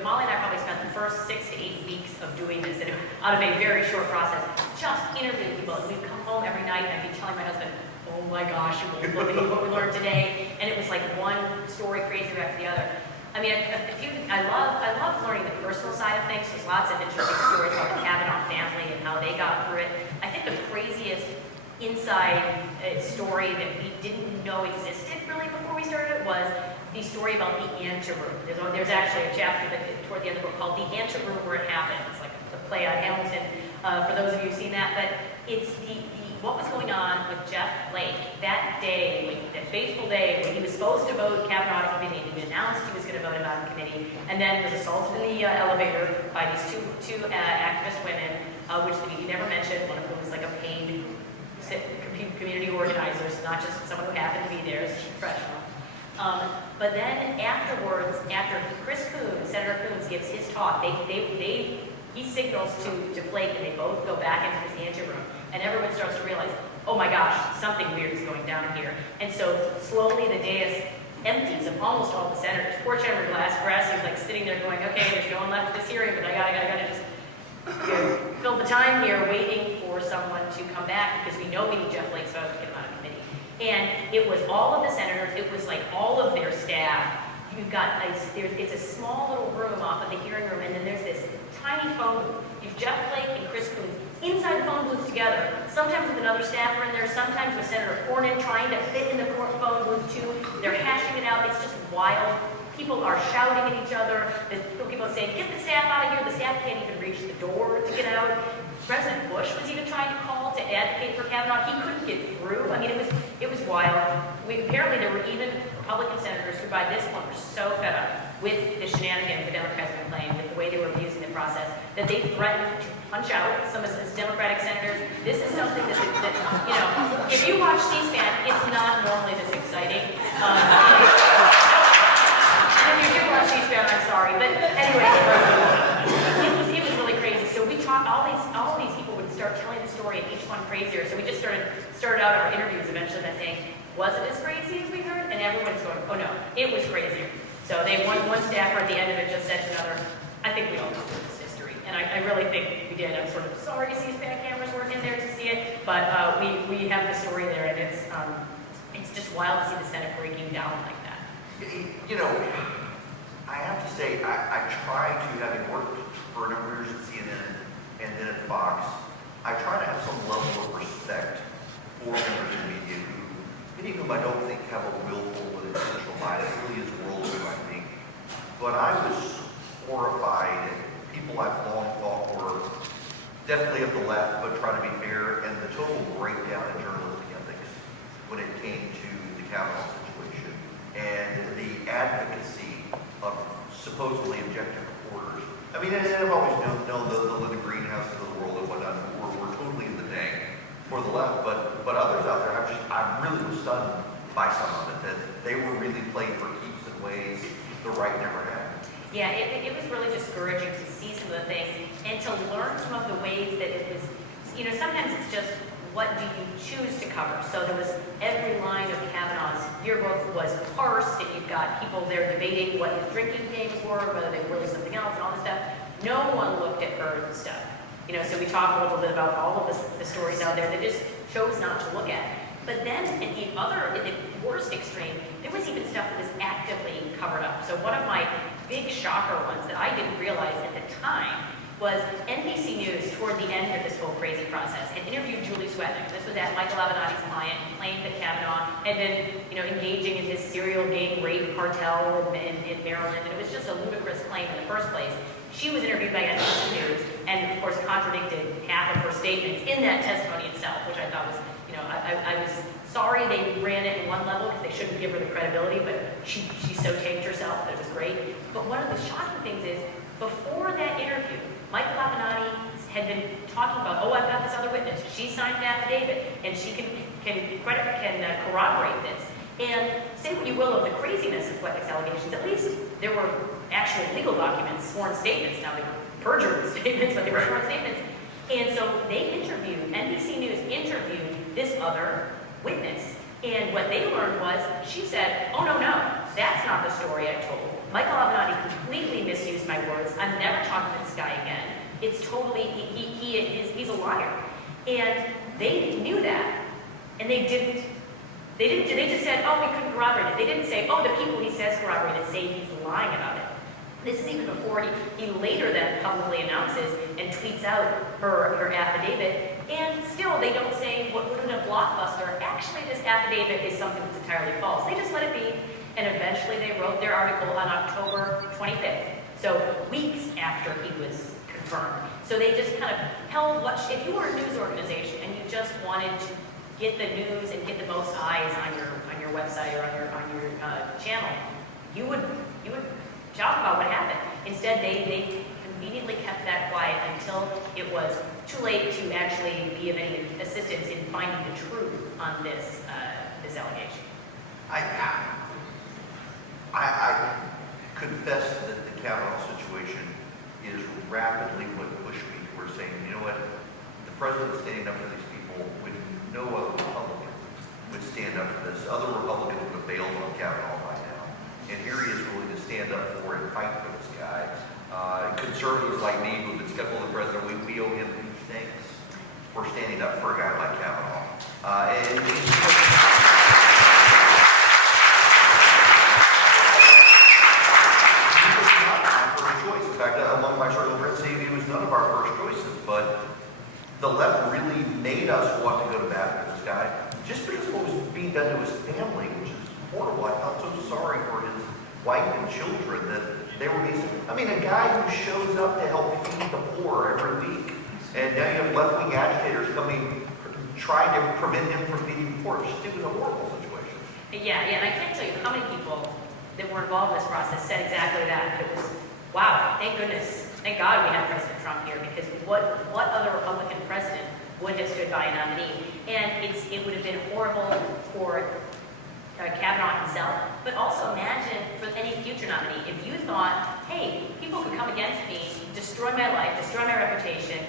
Molly and I probably spent the first 6 to 8 weeks of doing this, and out of a very short process, just interviewing people. And we'd come home every night, and I'd be telling my husband, oh my gosh, you won't believe what we learned today. And it was like one story crazier after the other. I mean, I love learning the personal side of things. There's lots of interesting stories about the Kavanaugh family and how they got through it. I think the craziest inside story that we didn't know existed really before we started it was the story about the anteroom. There's actually a chapter toward the end of the book called The Anteroom Where It Happened. It's like a play on Hamilton, for those of you who've seen that. But it's what was going on with Jeff Flake that day, that fateful day when he was supposed to vote Kavanaugh out of committee, and he announced he was going to vote him out of committee, and then was assaulted in the elevator by these two activist women, which he never mentioned. One of whom was like a paid community organizers, not just someone who happened to be there as a professional. But then afterwards, after Senator Coons gives his talk, he signals to Flake, and they both go back into his anteroom, and everyone starts to realize, oh my gosh, something weird is going down here. And so slowly the dais empties of almost all the senators. Poor Chairman Grass is like sitting there going, okay, there's no one left to this hearing, but I gotta just fill the time here waiting for someone to come back, because we know we need Jeff Flake's vote to get him out of committee. And it was all of the senators, it was like all of their staff. You've got, it's a small little room off of the hearing room, and then there's this tiny phone booth. You've Jeff Flake and Chris Coons inside the phone booth together, sometimes with another staffer in there, sometimes with Senator Cornyn trying to fit in the phone booth too. They're hashing it out. It's just wild. People are shouting at each other. People are saying, get the staff out of here. The staff can't even reach the door to get out. President Bush was even trying to call to advocate for Kavanaugh. He couldn't get through. I mean, it was wild. Apparently there were even Republican senators who by this point were so fed up with the shenanigans the Democrats were playing, with the way they were abusing the process, that they threatened to punch out some of the Democratic senators. This is something that if you watch C-SPAN, it's not normally this exciting. And if you do watch C-SPAN, I'm sorry. But anyway, it was really crazy. So we talked, all these people would start telling the story, and each one crazier. So we just started out our interviews eventually by saying, was it as crazy as we heard? And everyone's going, oh no, it was crazier. So one staffer at the end of it just said to another, I think we all know this history. And I really think we did. I'm sort of sorry C-SPAN cameras weren't in there to see it, but we have the story there, and it's just wild to see the Senate breaking down like that. I have to say, I try to, having worked for a number of years at CNN and then at Fox, I try to have some level of respect for members of the media who, many of whom I don't think have a willful and intentional bias. It really is worldview, I think. But I was horrified at people I've long thought were definitely of the left, but trying to be fair, and the total breakdown in journalistic ethics when it came to the Kavanaugh situation and the advocacy of supposedly objective reporters. I mean, and I've always known the Linda Greenhouses of the world and whatnot were totally in the tank. for the left, but others out there, I really was stunned by some of it, that they were really playing for keeps in ways the right never had. Yeah, it was really discouraging to see some of the things and to learn some of the ways that it was, sometimes it's just what do you choose to cover. So there was every line of Kavanaugh's yearbook was parsed, and you've got people there debating what his drinking games were, whether they were really something else and all this stuff. No one looked at her stuff. So we talked a little bit about all of the stories out there that just chose not to look at. But then at the worst extreme, there was even stuff that was actively covered up. So one of my big shocker ones that I didn't realize at the time was NBC News toward the end of this whole crazy process had interviewed Julie Swetnick. This was at Michael Avenatti's client, and claimed that Kavanaugh had been, engaging in this serial gang rape cartel in Maryland, and it was just a ludicrous claim in the first place. She was interviewed by NBC News, and of course contradicted half of her statements in that testimony itself, which I thought was, I was sorry they ran it in one level because they shouldn't give her the credibility, but she so taped herself that it was great. But one of the shocking things is, before that interview, Michael Avenatti had been talking about, I've got this other witness. She signed an affidavit, and she can corroborate this. And say what you will of the craziness of Swetnick's allegations, at least there were actual legal documents, sworn statements. Now they were perjured statements, but they were sworn statements. And so NBC News interviewed this other witness. And what they learned was, she said, oh, no, that's not the story I told. Michael Avenatti completely misused my words. I'm never talking to this guy again. It's totally, he's a liar. And they knew that, and they just said, we couldn't corroborate it. They didn't say, the people he says corroborated say he's lying about it. This is even before he later then publicly announces and tweets out her affidavit, and still they don't say what would have been a blockbuster. Actually, this affidavit is something that's entirely false. They just let it be, and eventually they wrote their article on October 25th, so weeks after he was confirmed. So they just kind of held if you were a news organization and you just wanted to get the news and get the most eyes on your website or on your channel, you would talk about what happened. Instead, they conveniently kept that quiet until it was too late to actually be of any assistance in finding the truth on this allegation. I confess that the Kavanaugh situation is rapidly what pushed me toward saying, you know what, the president standing up for these people when no other Republican would stand up for this. Other Republicans would have bailed on Kavanaugh by now. And here he is willing to stand up for it and fight for this guy. Conservatives like me who've been skeptical of the president, we owe him huge thanks for standing up for a guy like Kavanaugh. In fact, among my circle of friends, he was none of our first choices, but the left really made us want to go to bat for this guy, just because of what was being done to his family, which is horrible. I felt so sorry for his wife and children that they were being, a guy who shows up to help feed the poor every week, and now you have left-wing agitators coming, trying to prevent him from feeding the poor. It was a horrible situation. Yeah, and I can't tell you how many people that were involved in this process said exactly that. It was, wow, thank goodness, thank God we had President Trump here, because what other Republican president would have stood by a nominee? And it would have been horrible for Kavanaugh himself, but also imagine for any future nominee, if you thought, hey, people could come against me, destroy my life, destroy my reputation,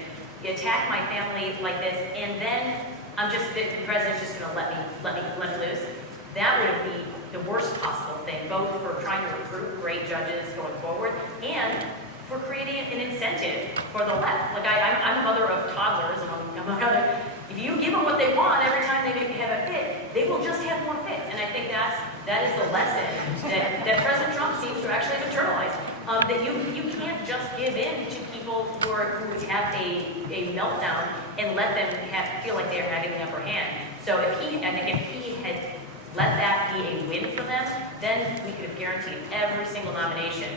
attack my family like this, and then the president's just going to let me loose. That would be the worst possible thing, both for trying to recruit great judges going forward and for creating an incentive for the left. Like I'm a mother of toddlers, among other. If you give them what they want every time they maybe have a fit, they will just have more fits. And I think that is the lesson that President Trump seems to actually have internalized. That you can't just give in to people who have a meltdown and let them feel like they are having the upper hand. So if he had let that be a win for them, then we could have guaranteed every single nomination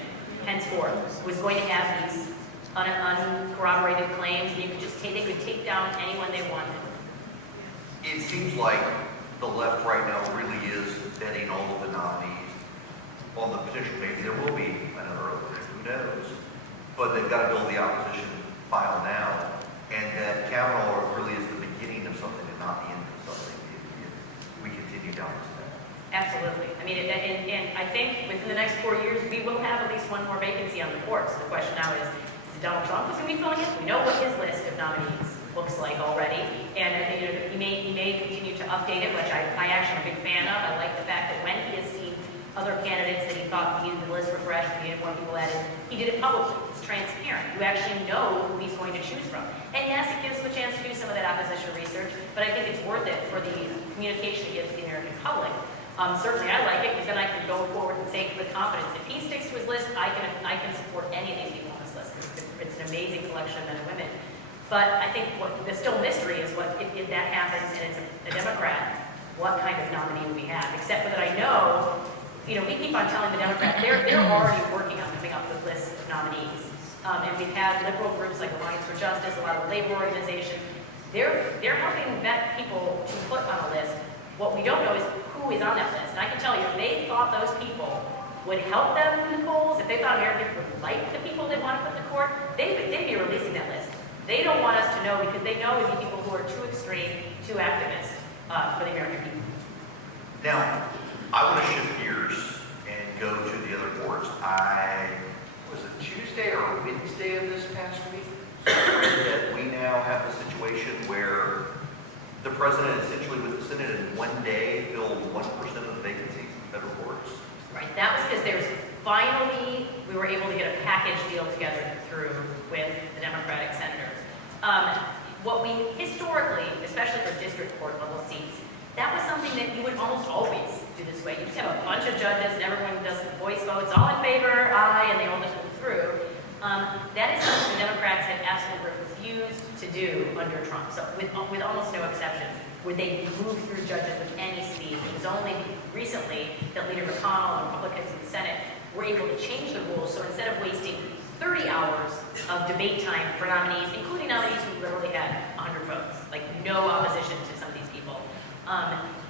henceforth was going to have these uncorroborated claims, and they could take down anyone they wanted. It seems like the left right now really is betting all of the nominees on the potential. Maybe there will be another opening, who knows? But they've got to build the opposition file now, and that Kavanaugh really is the beginning of something think within the next 4 years, we will have at least one more vacancy on the court. So the question now is it Donald Trump who's going to be filling it? We know what his list of nominees looks like already, and he may continue to update it, which I actually am a big fan of. I like the fact that when he has seen other candidates that he thought needed the list refreshed, he needed more people added, he did it publicly. It's transparent. You actually know who he's going to choose from. And yes, it gives him a chance to do some of that opposition research, but I think it's worth it for the communication he gives to the American public. Certainly I like it, because then I can go forward and say with confidence, if he sticks to his list, I can support any of these people on this list, because it's an amazing collection of men and women. But I think what the still mystery is what if that happens and it's a Democrat, what kind of nominee will we have? Except for that I know, we keep on telling the Democrats they're already working on coming up with lists of nominees. And we've had liberal groups like Alliance for Justice, a lot of labor organizations. They're helping vet people to put on a list. What we don't know is who is on that list. And I can tell you, if they thought those people would help them in the polls, if they thought Americans would like the people they want to put in the court, they'd be releasing that list. They don't want us to know, because they know it'd be people who are too extreme, too activist for the American people. Now, I want to shift gears and go to the other courts. Was it Tuesday or Wednesday of this past week that we now have a situation where the president essentially with the Senate in one day filled 1% of the vacancies in federal courts? Right, that was because we were able to get a package deal together through with the Democratic senators. What we historically, especially for district court level seats, that was something that you would almost always do this way. You just have a bunch of judges and everyone does some voice votes, all in favor, aye, and they all just move through. That is something the Democrats had absolutely refused to do under Trump. So with almost no exception, would they move through judges with any speed. It was only recently that Leader McConnell and Republicans in the Senate were able to change the rules. So instead of wasting 30 hours of debate time for nominees, including nominees who literally had 100 votes, like no opposition to some of these people,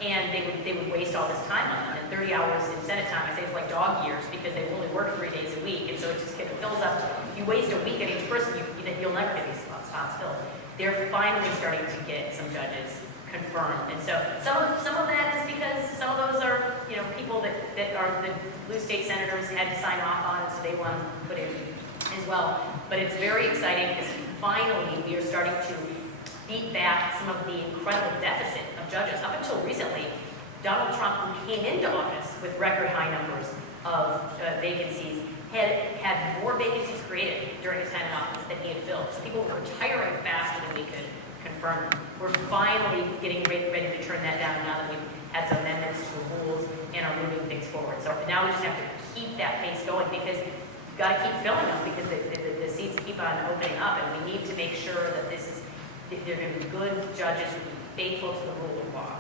and they would waste all this time on them. And 30 hours in Senate time, I say it's like dog years, because they only work 3 days a week, and so it just kind of fills up. You waste a week at each person, you'll never get these spots filled. They're finally starting to get some judges confirmed, and so some of that is because some of those are people that are the blue state senators had to sign off on, so they want to put in as well. But it's very exciting because finally we are starting to beat back some of the incredible deficit of judges. Up until recently, Donald Trump, who came into office with record high numbers of vacancies, had more vacancies created during his time in office than he had filled. So people were retiring faster than we could confirm. We're finally getting ready to turn that down now that we've had some amendments to the rules and are moving things forward. So now we just have to keep that pace going, because you've got to keep filling them, because the seats keep on opening up, and we need to make sure that they're going to be good judges who will be faithful to the rule of law.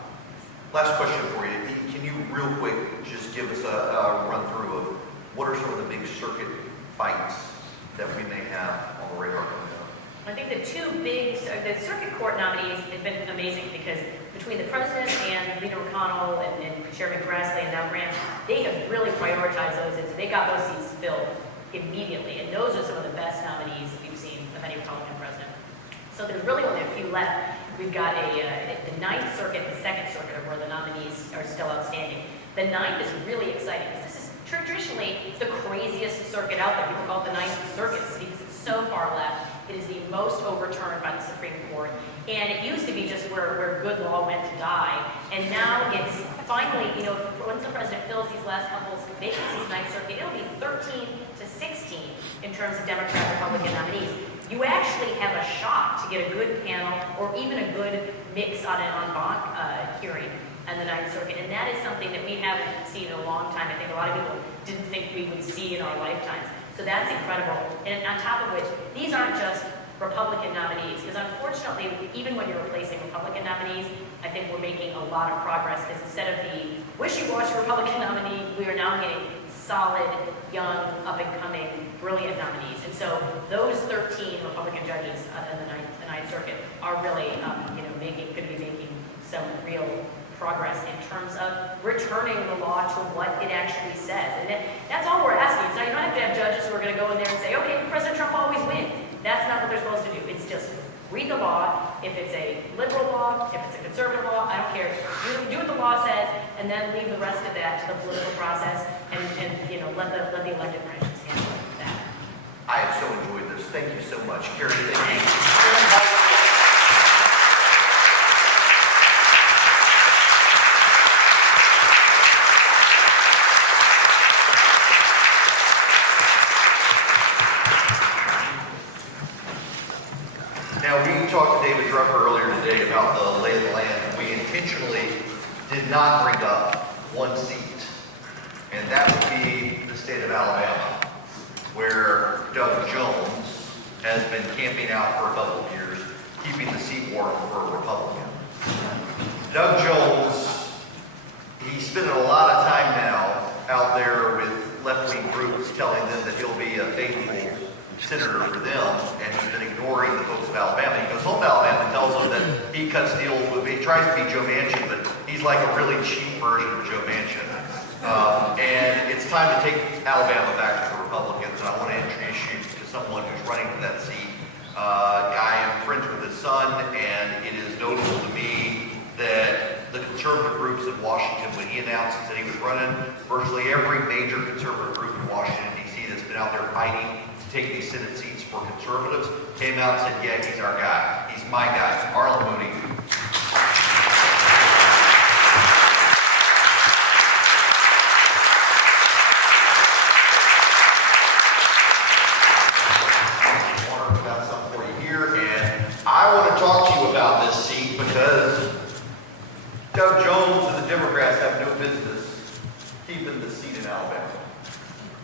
Last question for you. Can you real quick just give us a run through of what are some of the big circuit fights that we may have on the radar coming up? I think the circuit court nominees have been amazing, because between the president and Leader McConnell and Chairman Grassley and now Graham, they have really prioritized those, and so they got those seats filled immediately. And those are some of the best nominees that we've seen of any Republican president. So there's really only a few left. We've got the Ninth Circuit and the Second Circuit are where the nominees are still outstanding. The Ninth is really exciting, because this is traditionally the craziest circuit out there. People call it the Ninth Circuit because it's so far left. It is the most overturned by the Supreme Court. And it used to be just where good law went to die. And now it's finally, once the president fills these last couple of vacancies, Ninth Circuit, it'll be 13 to 16 in terms of Democrat Republican nominees. You actually have a shot to get a good panel or even a good mix on an en banc hearing on the Ninth Circuit. And that is something that we haven't seen in a long time. I think a lot of people didn't think we would see in our lifetimes. So that's incredible. And on top of which, these aren't just Republican nominees, because unfortunately, even when you're replacing Republican nominees, I think we're making a lot of progress, because instead of the wishy-washy Republican nominee, we are now getting solid, young, up-and-coming, brilliant nominees. And so those 13 Republican judges in the Ninth Circuit are really, going to be making some real progress in terms of returning the law to what it actually says. And that's all we're asking. So you don't have to have judges who are going to go in there and say, okay, President Trump always wins. That's not what they're supposed to do. It's just read the law, if it's a liberal law, if it's a conservative law, I don't care. Do what the law says, and then leave the rest of that to the political process, and you know, let the elected branches handle that. I have so enjoyed this. Thank you so much. Carrie, thank you. Now, we talked to David Drucker earlier today about the lay of the land. We intentionally did not bring up one seat, and that would be the state of Alabama, where Doug Jones has been camping out for a couple of years, keeping the seat warm for a Republican. Doug Jones, he's spending a lot of time now out there with left-wing groups telling them that he'll be a faithful senator for them, and he's been ignoring the folks of Alabama. He goes home to Alabama and tells them that he cuts deals with, he tries to be Joe Manchin, but he's like a really cheap version of Joe Manchin. And it's time to take Alabama back to the Republicans, and I want to introduce you to someone who's running for that seat. I am friends with his son, and it is notable to me that the conservative groups in Washington, when he announced that he was running, virtually every major conservative group in Washington, D.C. that's been out there fighting take these Senate seats for conservatives, came out and said, yeah, he's our guy. He's my guy. Arlen Mooney. I've got something for you here, and I want to talk to you about this seat because Doug Jones and the Democrats have no business keeping the seat in Alabama.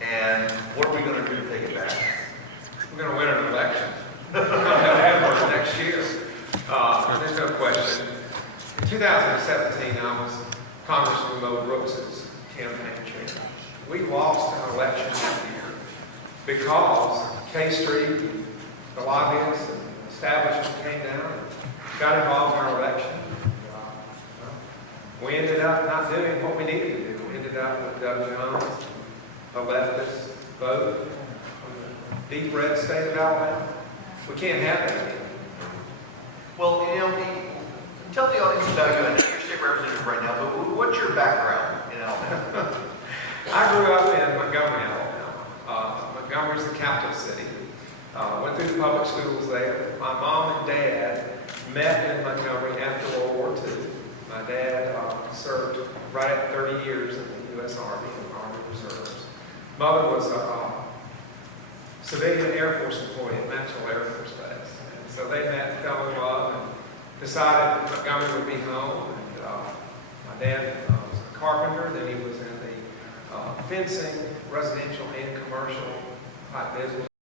And what are we going to do to take it back? We're going to win an election. We're going to have Amherst next year. There's no question. In 2017, I was Congressman Mo Brooks' campaign chair. We lost an election that year because K Street, the lobbyists, and the establishment came down and got involved in our election. We ended up not doing what we needed to do. We ended up with Doug Jones, a leftist vote, deep red state of Alabama. We can't have that again. Well, you know, tell the audience about you. I know you're state representative right now, but what's your background in Alabama? I grew up in Montgomery, Alabama. Montgomery's the capital city. Went through the public schools there. My mom and dad met in Montgomery after World War II. My dad served right at 30 years in the U.S. Army and Army Reserves. Mother was a civilian Air Force employee at Maxwell Air Force Base. And so they met, fell in love, and decided Montgomery would be home. And my dad was a carpenter, then he was in the fencing, residential and commercial type business.